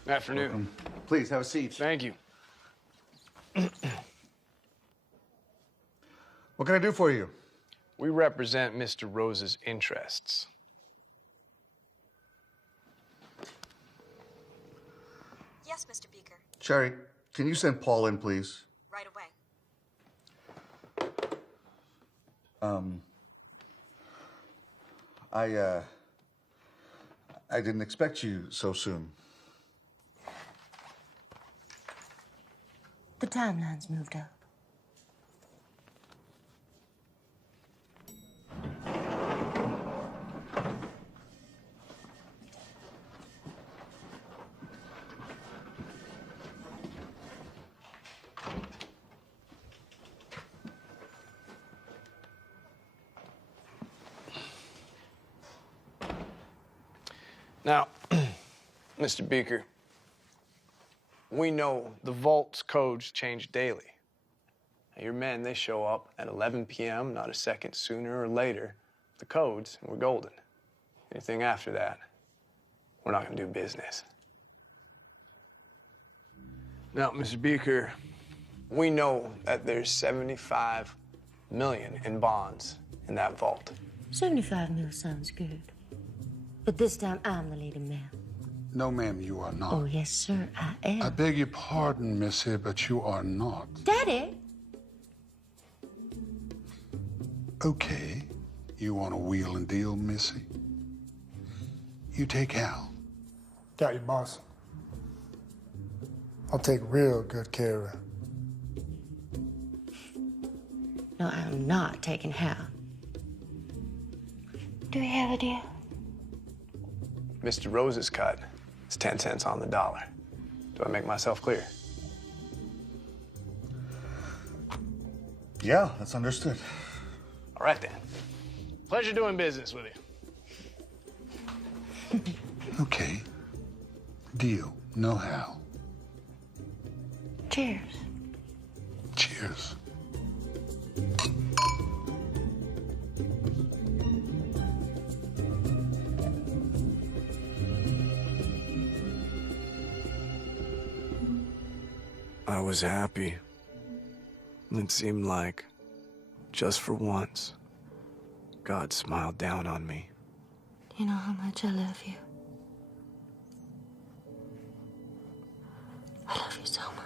Afternoon. Welcome. Please have a seat. Thank you. What can I do for you? We represent Mr. Rose's interests. Yes, Mr. Beaker. Sherry, can you send Paul in, please? Right away. I didn't expect you so soon. The timeline's moved up. Now, Mr. Beaker, we know the vault's codes change daily. Now, your men, they show up at 11 p.m., not a second sooner or later. The codes, and we're golden. Anything after that, we're not gonna do business. Now, Mr. Beaker, we know that there's 75 million in bonds in that vault. 75 mil sounds good. But this time, I'm the leading man. No, ma'am, you are not. Oh, yes, sir, I am. I beg your pardon, Missy, but you are not. Daddy! Okay. You want to wheel and deal, Missy? You take Hal. Got you, boss. I'll take real good care of her. No, I'm not taking Hal. Do we have a deal? Mr. Rose's cut is 10 cents on the dollar. Do I make myself clear? Yeah, that's understood. All right, then. Pleasure doing business with you. Okay. Deal. No Hal. Cheers. Cheers. I was happy. It seemed like, just for once, God smiled down on me. You know how much I love you. I love you so much.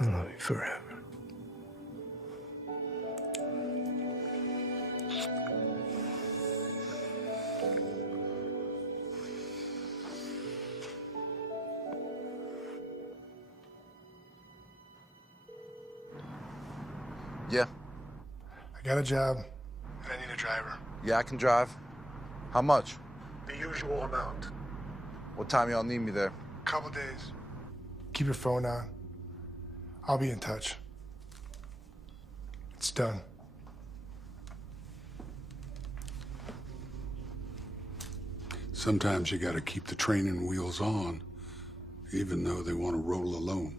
I love you forever. Yeah. I got a job, and I need a driver. Yeah, I can drive. How much? The usual amount. What time y'all need me there? Couple days. Keep your phone on. I'll be in touch. It's done. Sometimes you gotta keep the training wheels on, even though they want to roll alone.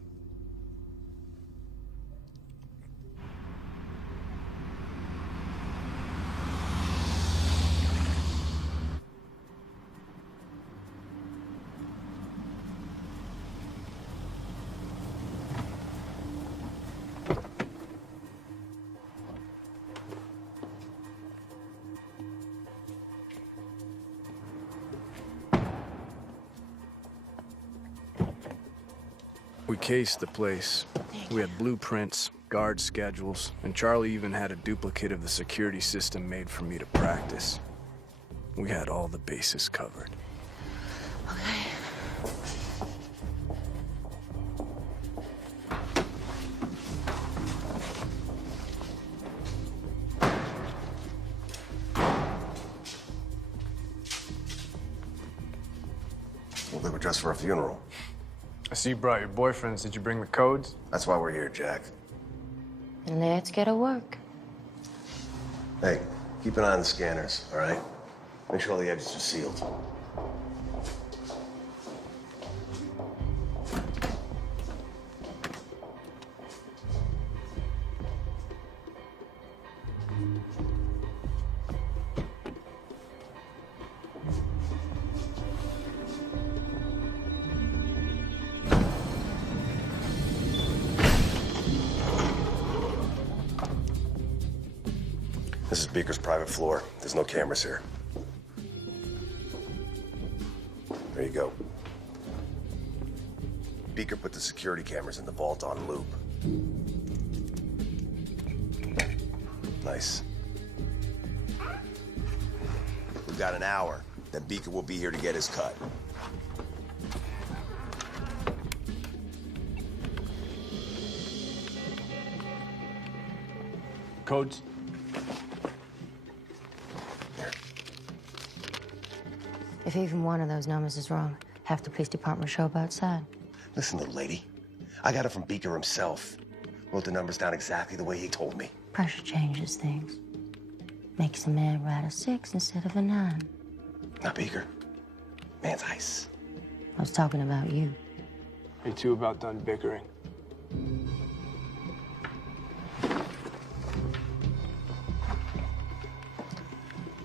We cased the place. We had blueprints, guard schedules, and Charlie even had a duplicate of the security system made for me to practice. We had all the bases covered. Okay. Well, they were dressed for a funeral. I see you brought your boyfriends. Did you bring the codes? That's why we're here, Jack. Let's get to work. Hey, keep an eye on the scanners, all right? Make sure all the exits are sealed. This is Beaker's private floor. There's no cameras here. There you go. Beaker put the security cameras in the vault on loop. Nice. We've got an hour. Then Beaker will be here to get his cut. Codes? If even one of those numbers is wrong, half the police department will show up outside. Listen, little lady. I got it from Beaker himself. Wrote the numbers down exactly the way he told me. Pressure changes things. Makes a man write a 6 instead of a 9. Not Beaker. Man's ice. I was talking about you. You two about done bickering.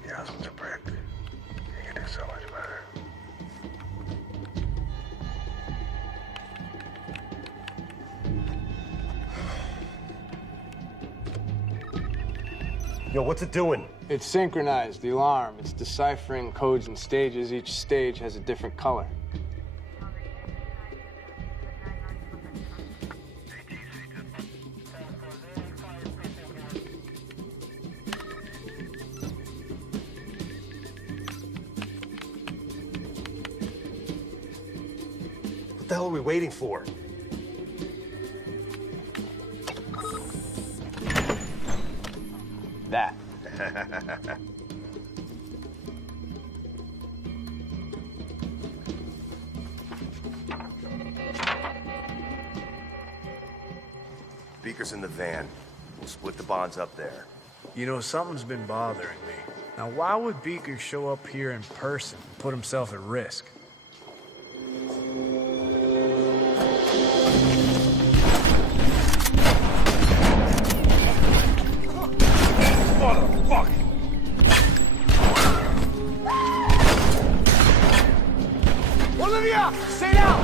Your husband's a prick. You can do so much better. Yo, what's it doing? It's synchronized, the alarm. It's deciphering codes and stages. Each stage has a different color. What the hell are we waiting for? That. Beaker's in the van. We'll split the bonds up there. You know, something's been bothering me. Now, why would Beaker show up here in person and put himself at risk? Motherfucker! Olivia! Stay down!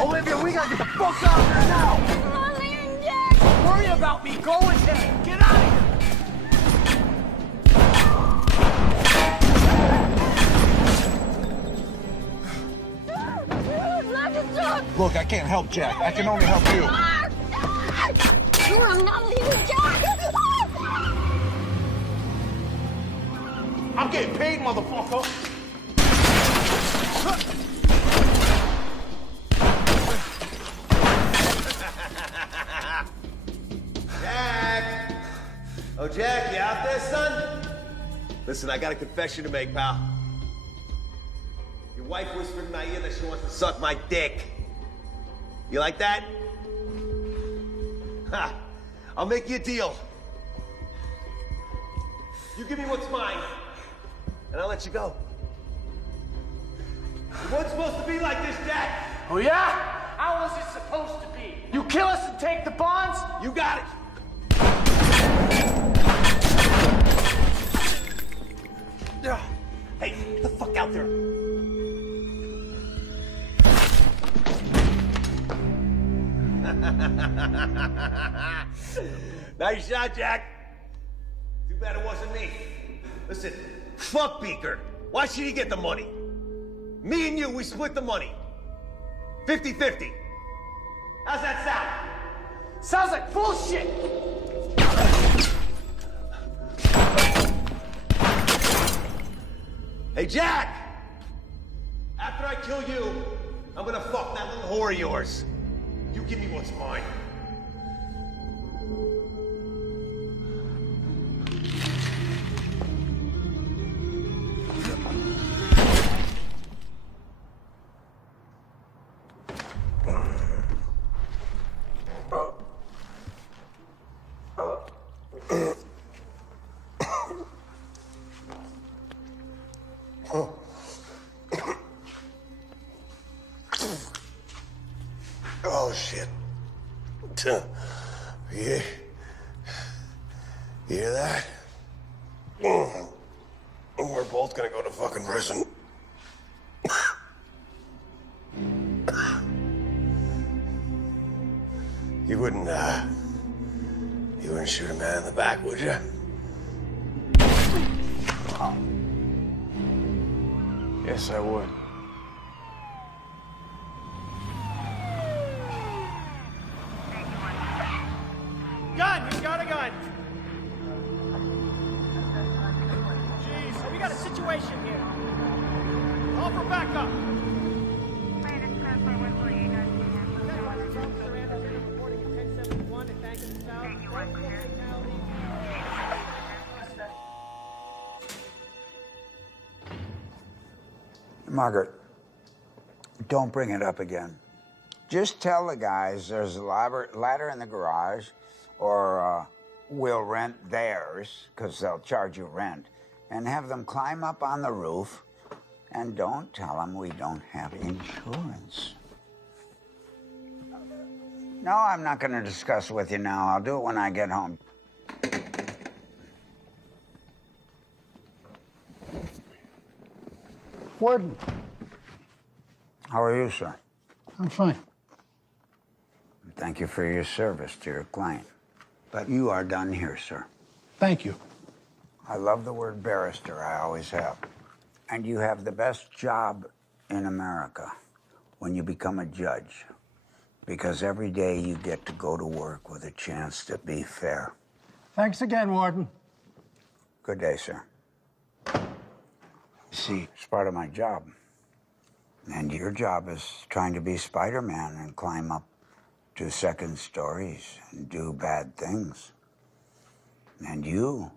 Olivia, we gotta get the fuck out of here now! Don't worry about me. Go with him. Get out of here! Look, I can't help Jack. I can only help you. I'm not leaving Jack! I'm getting paid, motherfucker! Jack! Oh, Jack, you out there, son? Listen, I got a confession to make, pal. Your wife whispered in my ear that she wants to suck my dick. You like that? Ha! I'll make you a deal. You give me what's mine, and I'll let you go. It wasn't supposed to be like this, Jack. Oh, yeah? How was it supposed to be? You kill us and take the bonds? You got it. Hey, get the fuck out there. Nice shot, Jack. Too bad it wasn't me. Listen, fuck Beaker. Why should he get the money? Me and you, we split the money. 50-50. How's that sound? Sounds like bullshit! Hey, Jack! After I kill you, I'm gonna fuck that little whore of yours. You give me what's mine. Oh, shit. Yeah. You hear that? We're both gonna go to fucking prison. You wouldn't shoot a man in the back, would you? Yes, I would. Gun! He's got a gun! Jeez, we got a situation here. Call for backup! Margaret, don't bring it up again. Just tell the guys there's a ladder in the garage, or we'll rent theirs, because they'll charge you rent, and have them climb up on the roof, and don't tell them we don't have insurance. No, I'm not going to discuss it with you now. I'll do it when I get home. Warden. How are you, sir? I'm fine. Thank you for your service to your client. But you are done here, sir. Thank you. I love the word barrister. I always have. And you have the best job in America when you become a judge. Because every day you get to go to work with a chance to be fair. Thanks again, Warden. Good day, sir. See, it's part of my job. And your job is trying to be Spider-Man and climb up to second stories and do bad things. And you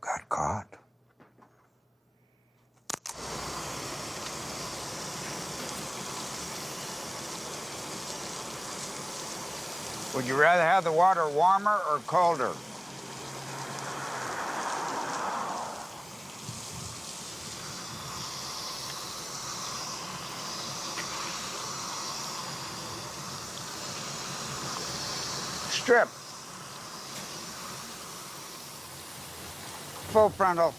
got caught. Would you rather have the water warmer or colder? Strip. Full frontal.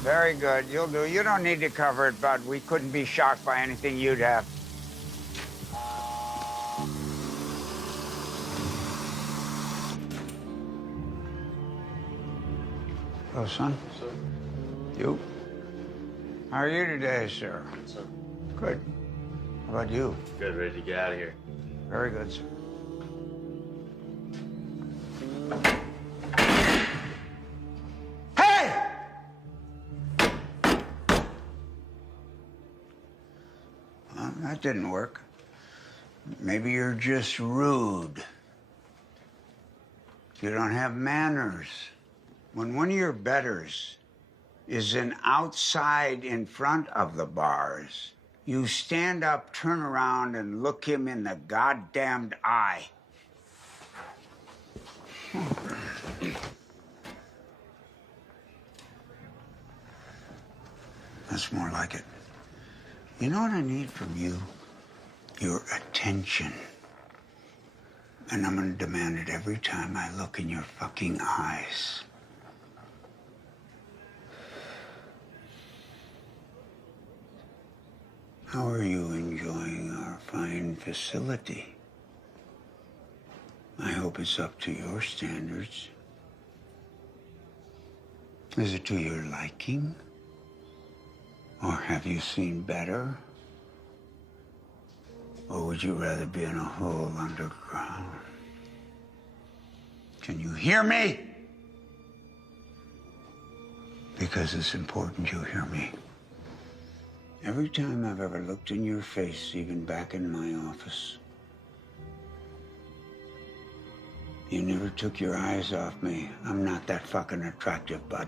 Very good. You'll do. You don't need to cover it, bud. We couldn't be shocked by anything you'd have. Hello, son. Sir. You? How are you today, sir? Good, sir. Good. How about you? Good, ready to get out of here. Very good, sir. Hey! Well, that didn't work. Maybe you're just rude. You don't have manners. When one of your betters is outside in front of the bars, you stand up, turn around, and look him in the goddamned eye. That's more like it. You know what I need from you? Your attention. And I'm gonna demand it every time I look in your fucking eyes. How are you enjoying our fine facility? I hope it's up to your standards. Is it to your liking? Or have you seen better? Or would you rather be in a hole underground? Can you hear me? Because Because it's important you hear me. Every time I've ever looked in your face, even back in my office, you never took your eyes off me. I'm not that fucking attractive, bud.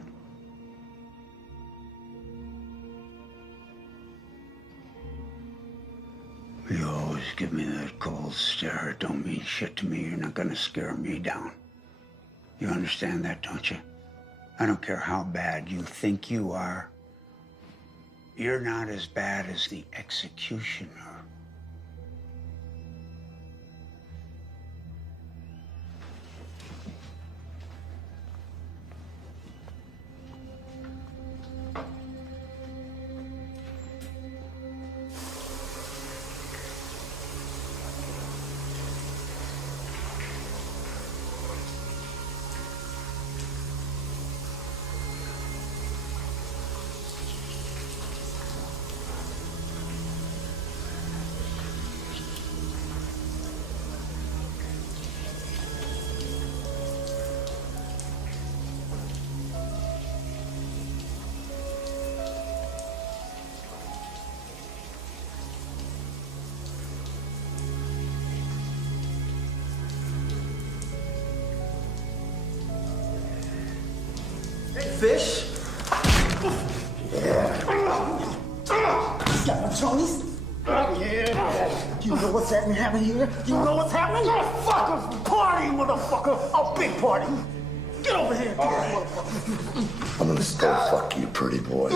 You always give me that cold stare. It don't mean shit to me. You're not gonna scare me down. You understand that, don't you? I don't care how bad you think you are. You're not as bad as the executioner. Fish? Yeah. Got my Tony's? Yeah. You know what's happening here? You know what's happening? Motherfucker! Party, motherfucker! A big party! Get over here! All right. I'm gonna still fuck you, pretty boy.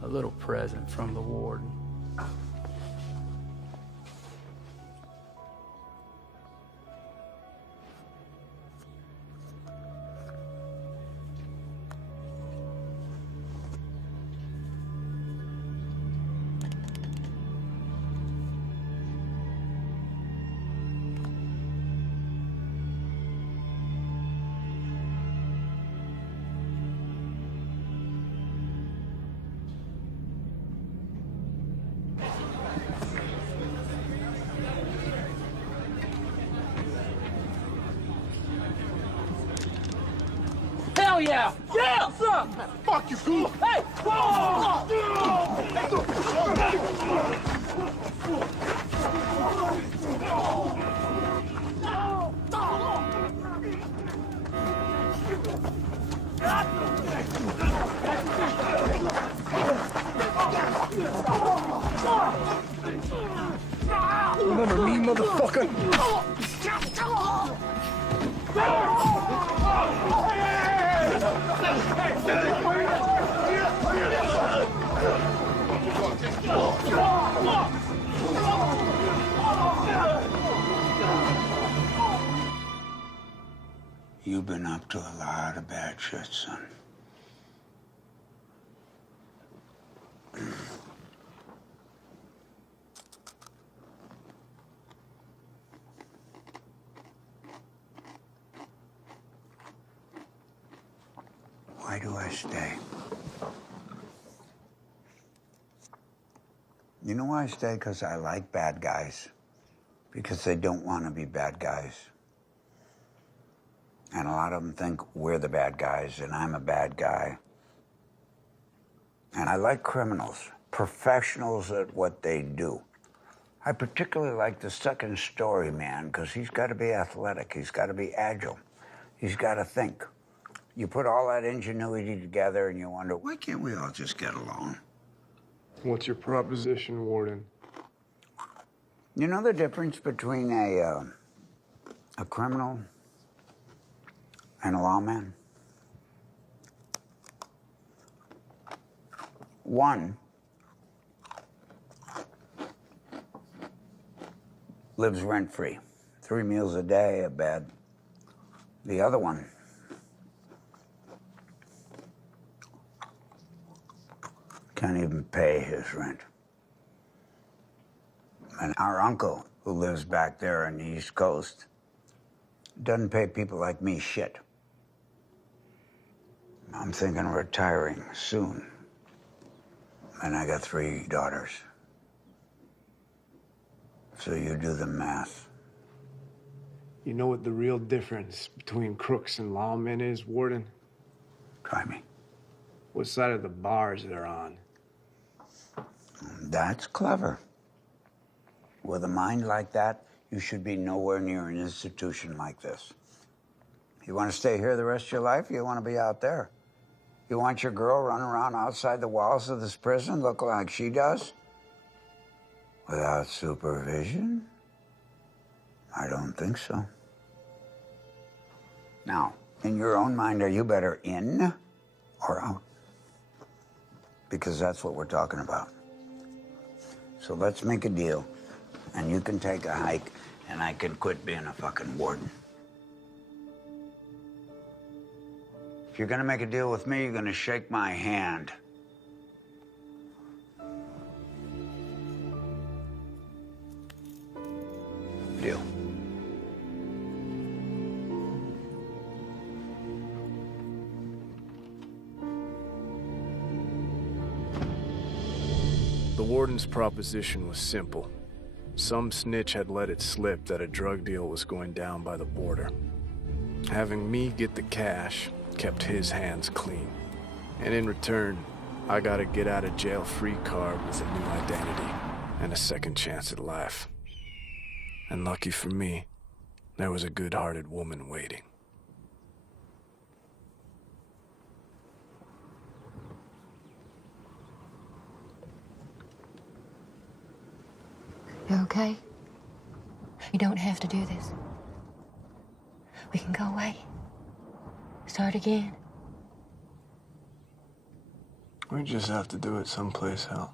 A little present from the warden. Hell yeah! Yeah! What's up? Fuck you, fool! Hey! Remember me, motherfucker? You've been up to a lot of bad shit, son. Why do I stay? You know why I stay? Because I like bad guys. Because they don't want to be bad guys. And a lot of them think we're the bad guys, and I'm a bad guy. And I like criminals, professionals at what they do. I particularly like the second story man because he's got to be athletic. He's got to be agile. He's got to think. You put all that ingenuity together and you wonder, why can't we all just get along? What's your proposition, Warden? You know the difference between a criminal and a lawman? One lives rent-free, 3 meals a day, a bed. The other one can't even pay his rent. And our uncle, who lives back there on the East Coast, doesn't pay people like me shit. I'm thinking of retiring soon. And I got 3 daughters. So you do the math. You know what the real difference between crooks and lawmen is, Warden? Try me. What side of the bars they're on. That's clever. With a mind like that, you should be nowhere near an institution like this. You want to stay here the rest of your life, or you want to be out there? You want your girl running around outside the walls of this prison looking like she does? Without supervision? I don't think so. Now, in your own mind, are you better in or out? Because that's what we're talking about. So let's make a deal, and you can take a hike, and I can quit being a fucking warden. If you're gonna make a deal with me, you're gonna shake my hand. Deal. The warden's proposition was simple. Some snitch had let it slip that a drug deal was going down by the border. Having me get the cash kept his hands clean. And in return, I got a get-out-of-jail-free card with a new identity and a second chance at life. And lucky for me, there was a good-hearted woman waiting. You okay? You don't have to do this. We can go away. Start again. We just have to do it someplace else.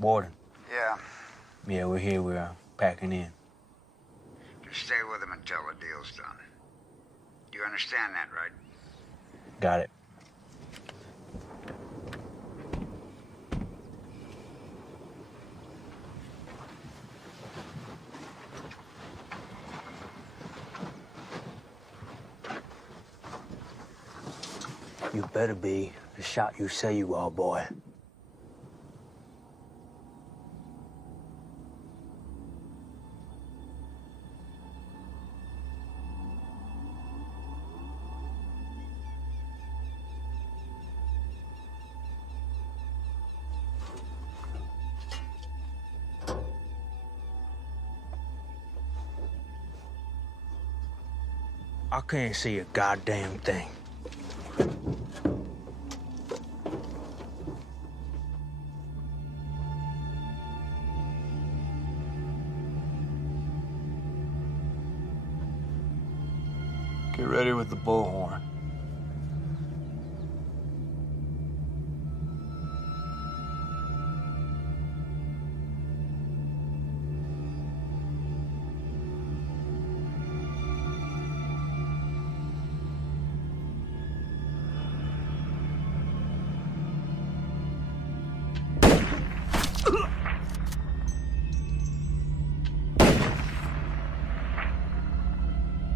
Warden. Yeah. Yeah, we're here. We're packing in. Just stay with him until the deal's done. You understand that, right? Got it. You better be the shot you say you are, boy. I can't see a goddamn thing. Get ready with the bullhorn.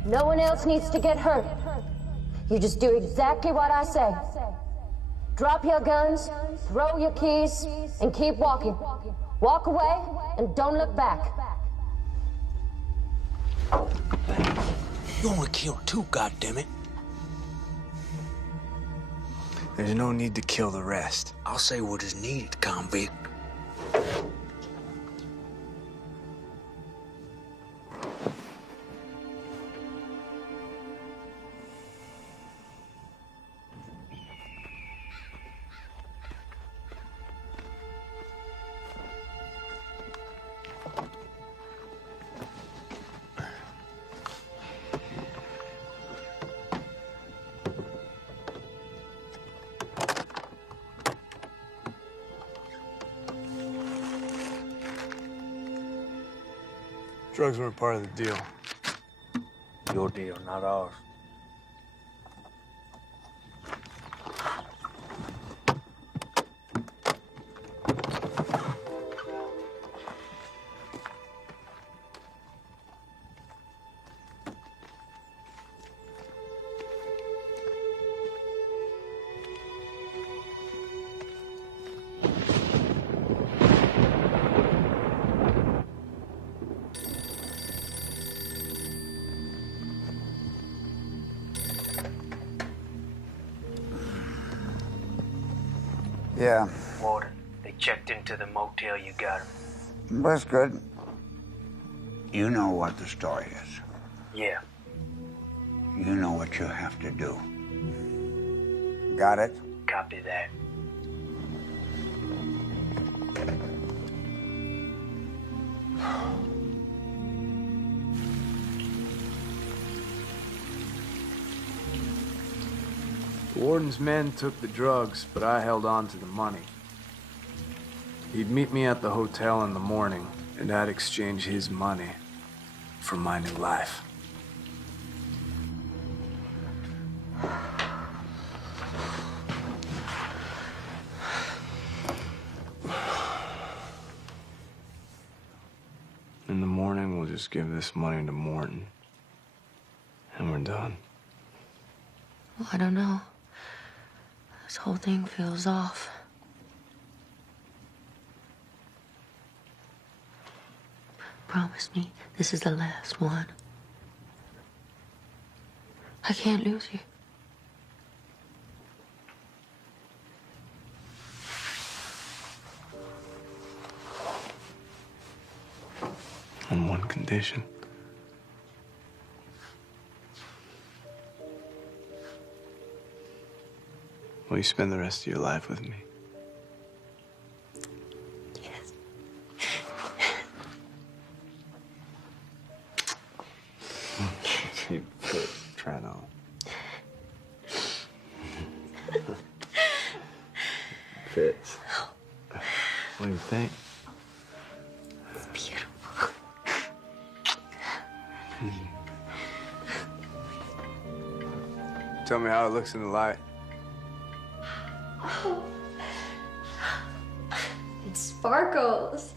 No one else needs to get hurt. You just do exactly what I say. Drop your guns, throw your keys, and keep walking. Walk away and don't look back. You only killed 2, goddammit. There's no need to kill the rest. I'll say what is needed, convict. Drugs weren't part of the deal. Your deal, not ours. Yeah, Warden, they checked into the motel you got him. that's good. You know what the story is. Yeah. You know what you have to do. Got it? Copy that. The warden's men took the drugs, but I held on to the money. He'd meet me at the hotel in the morning, and I'd exchange his money for my new life. In the morning, we'll just give this money to Morton, and we're done. Well, I don't know. This whole thing feels off. Promise me this is the last one. I can't lose you. On one condition. Will you spend the rest of your life with me? Yes. You quit trying on. Fits. What do you think? It's beautiful. Tell me how it looks in the light. Oh. It sparkles.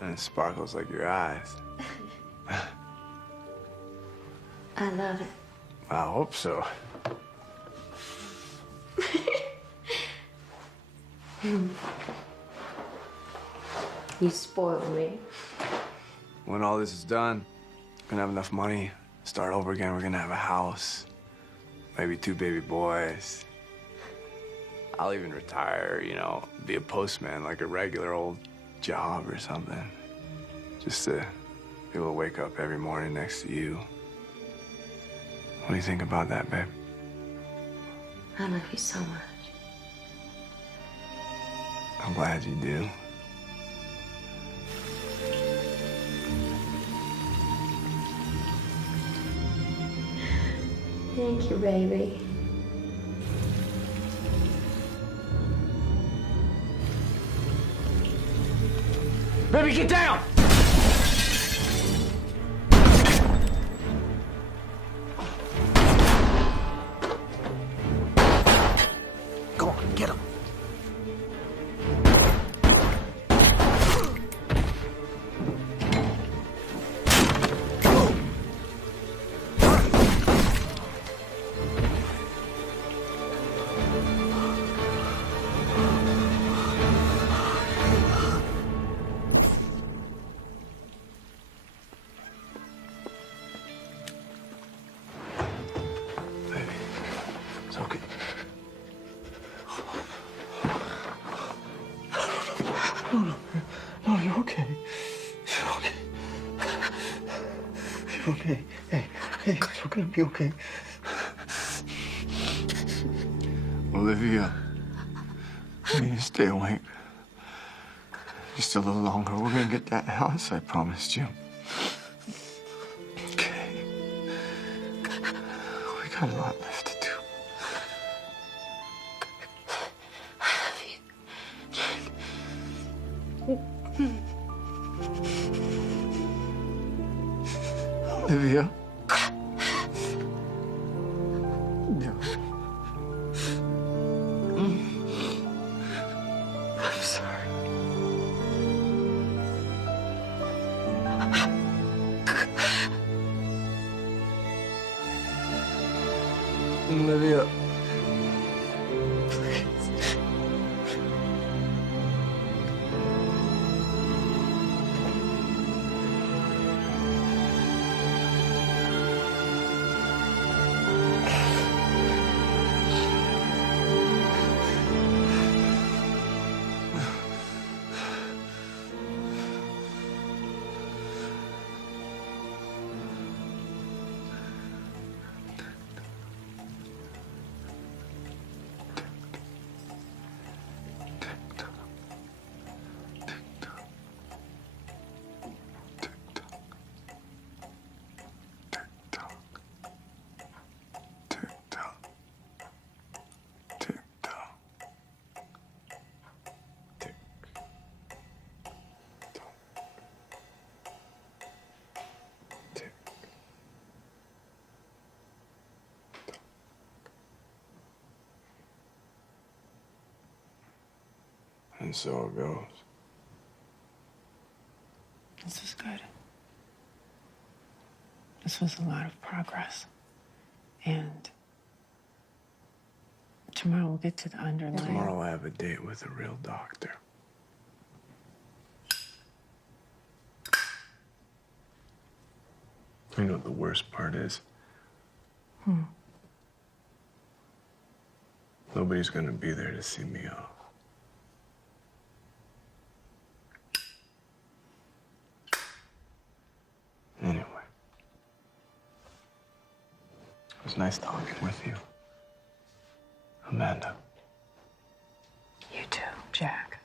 And it sparkles like your eyes. I love it. I hope so. You spoiled me. When all this is done, we're gonna have enough money, start over again. We're gonna have a house, maybe 2 baby boys. I'll even retire, you know, be a postman, like a regular old job or something. Just to be able to wake up every morning next to you. What do you think about that, babe? I love you so much. I'm glad you do. Thank you, baby. Baby, get down! Go on, get him. It's okay. No, you're okay. You're okay. You're okay. Hey, you're gonna be okay. Olivia, you need to stay awake. Just a little longer. We're gonna get that house I promised you. Okay. We got a lot left to do. Olivia. I'm sorry. Olivia. And so it goes. This was good. This was a lot of progress. And tomorrow we'll get to the underlying. Tomorrow I have a date with a real doctor. You know what the worst part is? Nobody's gonna be there to see me off. Anyway, it was nice talking with you, Amanda. You too, Jack.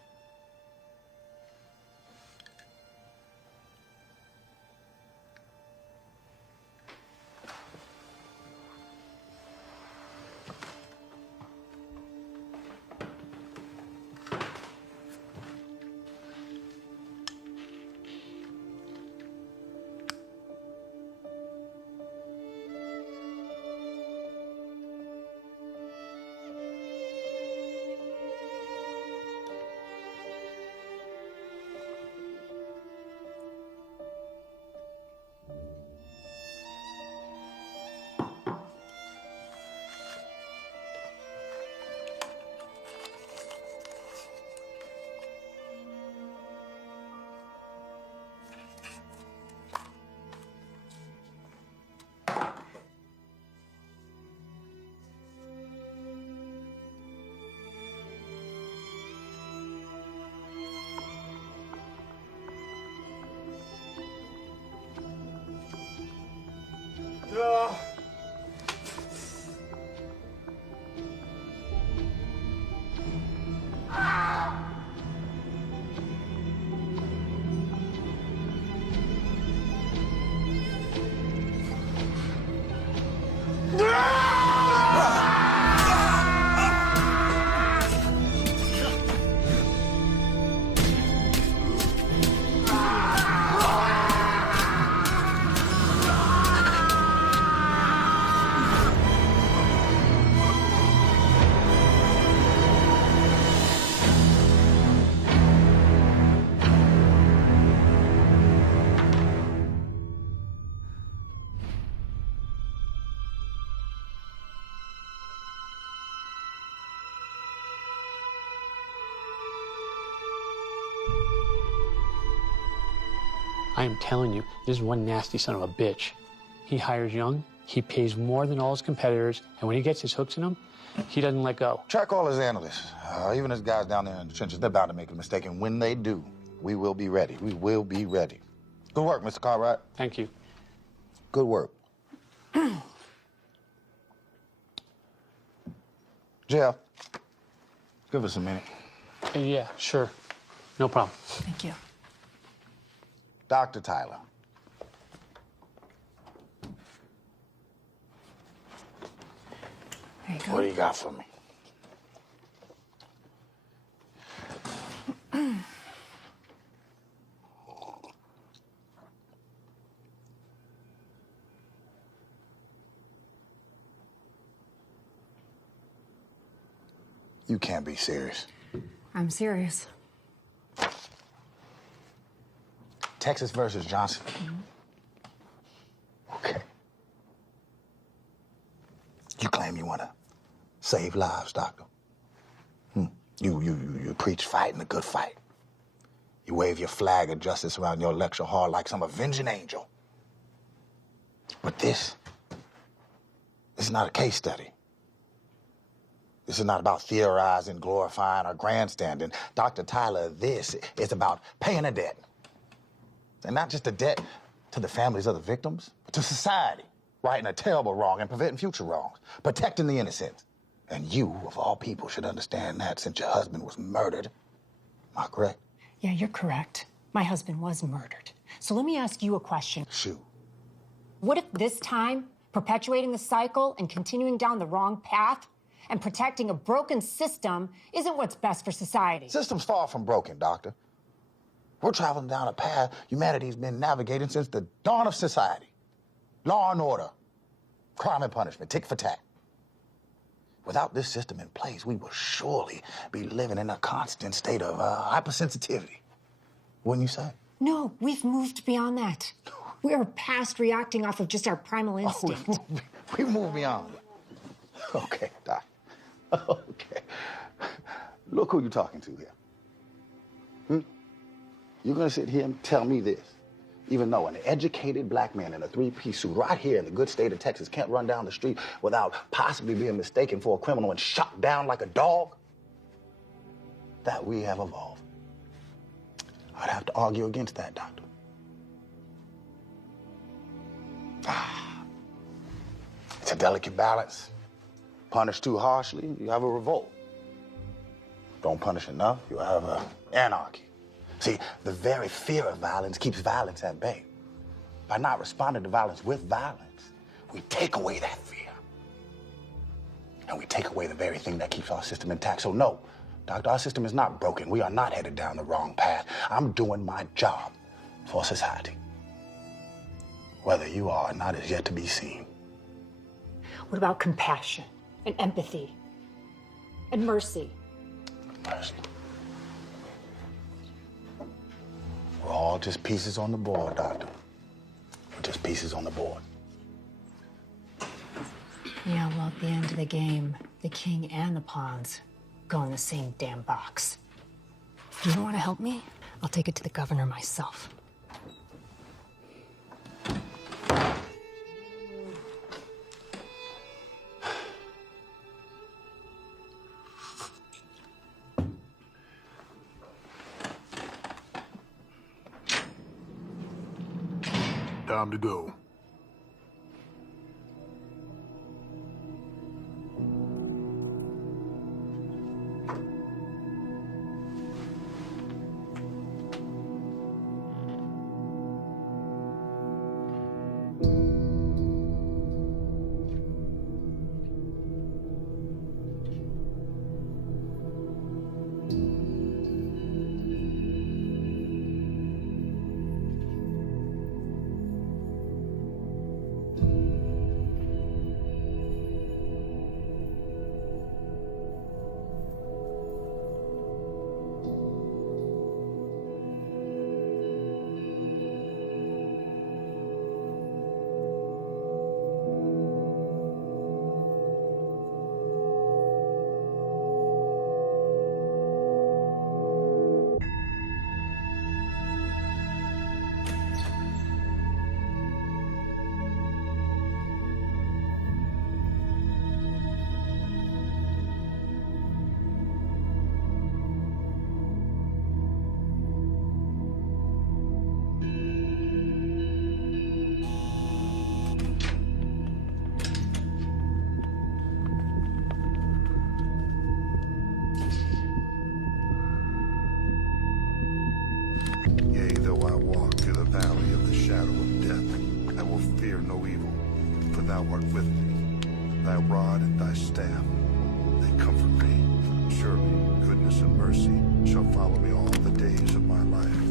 I am telling you, this is one nasty son of a bitch. He hires young, he pays more than all his competitors, and when he gets his hooks in them, he doesn't let go. Track all his analysts, even his guys down there in the trenches. They're bound to make a mistake, and when they do, we will be ready. We will be ready. Good work, Mr. Cartwright. Thank you. Good work. Jeff, give us a minute. Yeah, sure. No problem. Thank you. Dr. Tyler. There you go. What do you got for me? You can't be serious. I'm serious. Texas versus Johnson. Okay. You claim you want to save lives, doctor. You preach fighting a good fight. You wave your flag of justice around your lecture hall like some avenging angel. But this is not a case study. This is not about theorizing, glorifying, or grandstanding. Dr. Tyler, this is about paying a debt. And not just a debt to the families of the victims, but to society, righting a terrible wrong and preventing future wrongs, protecting the innocent. And you, of all people, should understand that since your husband was murdered. Am I correct? Yeah, you're correct. My husband was murdered. So let me ask you a question. Shoot. What if this time, perpetuating the cycle and continuing down the wrong path and protecting a broken system isn't what's best for society? System's far from broken, doctor. We're traveling down a path humanity's been navigating since the dawn of society. Law and order, crime and punishment, tick for tat. Without this system in place, we will surely be living in a constant state of hypersensitivity. Wouldn't you say? No, we've moved beyond that. We're past reacting off of just our primal instinct. We moved beyond. Okay, Doc. Okay. Look who you're talking to here. You're gonna sit here and tell me this, even though an educated black man in a three-piece suit right here in the good state of Texas can't run down the street without possibly being mistaken for a criminal and shot down like a dog? That we have evolved. I'd have to argue against that, doctor. It's a delicate balance. Punish too harshly, you have a revolt. Don't punish enough, you have anarchy. See, the very fear of violence keeps violence at bay. By not responding to violence with violence, we take away that fear. And we take away the very thing that keeps our system intact. So no, doctor, our system is not broken. We are not headed down the wrong path. I'm doing my job for society. Whether you are or not is yet to be seen. What about compassion and empathy and mercy? Mercy. We're all just pieces on the board, doctor. We're just pieces on the board. Yeah, well, at the end of the game, the king and the pawns go in the same damn box. You don't want to help me? I'll take it to the governor myself. Time to go. thou art with me. Thy rod and thy staff, they comfort me. Surely goodness and mercy shall follow me all the days of my life,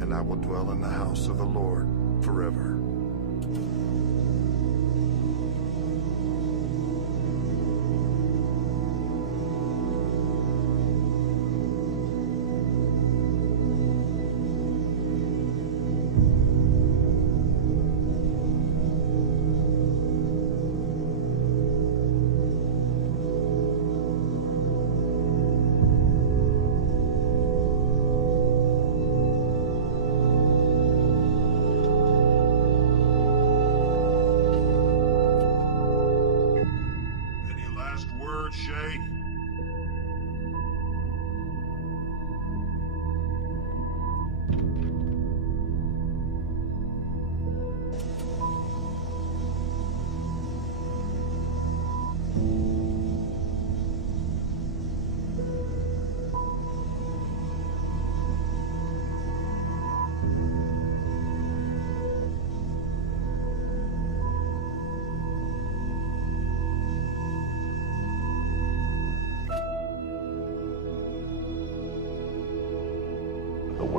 and I will dwell in the house of the Lord forever.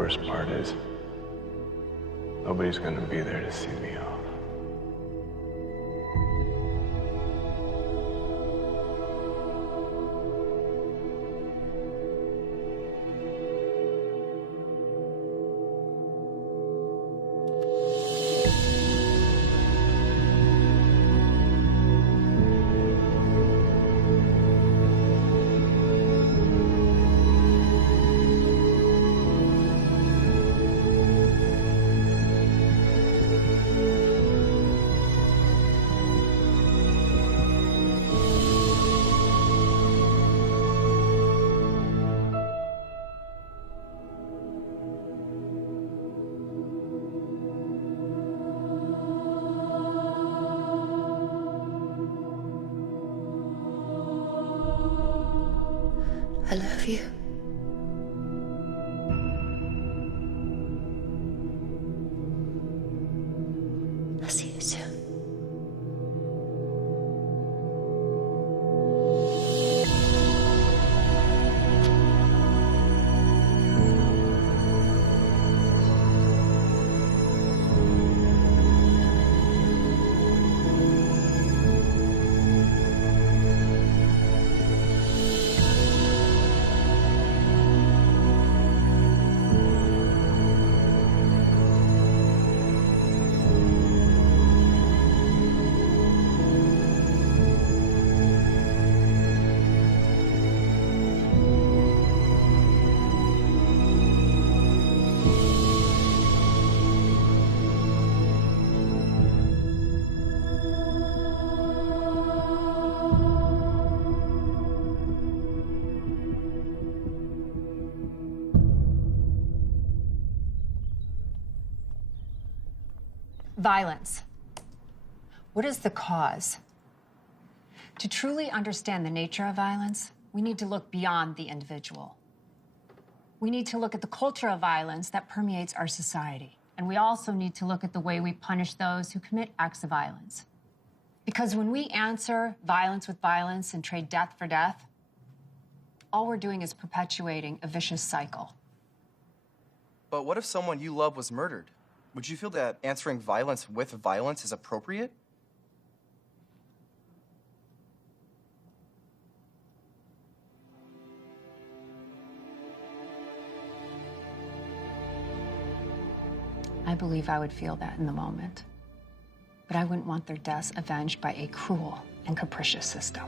worst part is, nobody's gonna be there to see me off. I love you. I'll see you soon. Violence. What is the cause? To truly understand the nature of violence, we need to look beyond the individual. We need to look at the culture of violence that permeates our society. And we also need to look at the way we punish those who commit acts of violence. Because when we answer violence with violence and trade death for death, all we're doing is perpetuating a vicious cycle. But what if someone you love was murdered? Would you feel that answering violence with violence is appropriate? I believe I would feel that in the moment. But I wouldn't want their deaths avenged by a cruel and capricious system.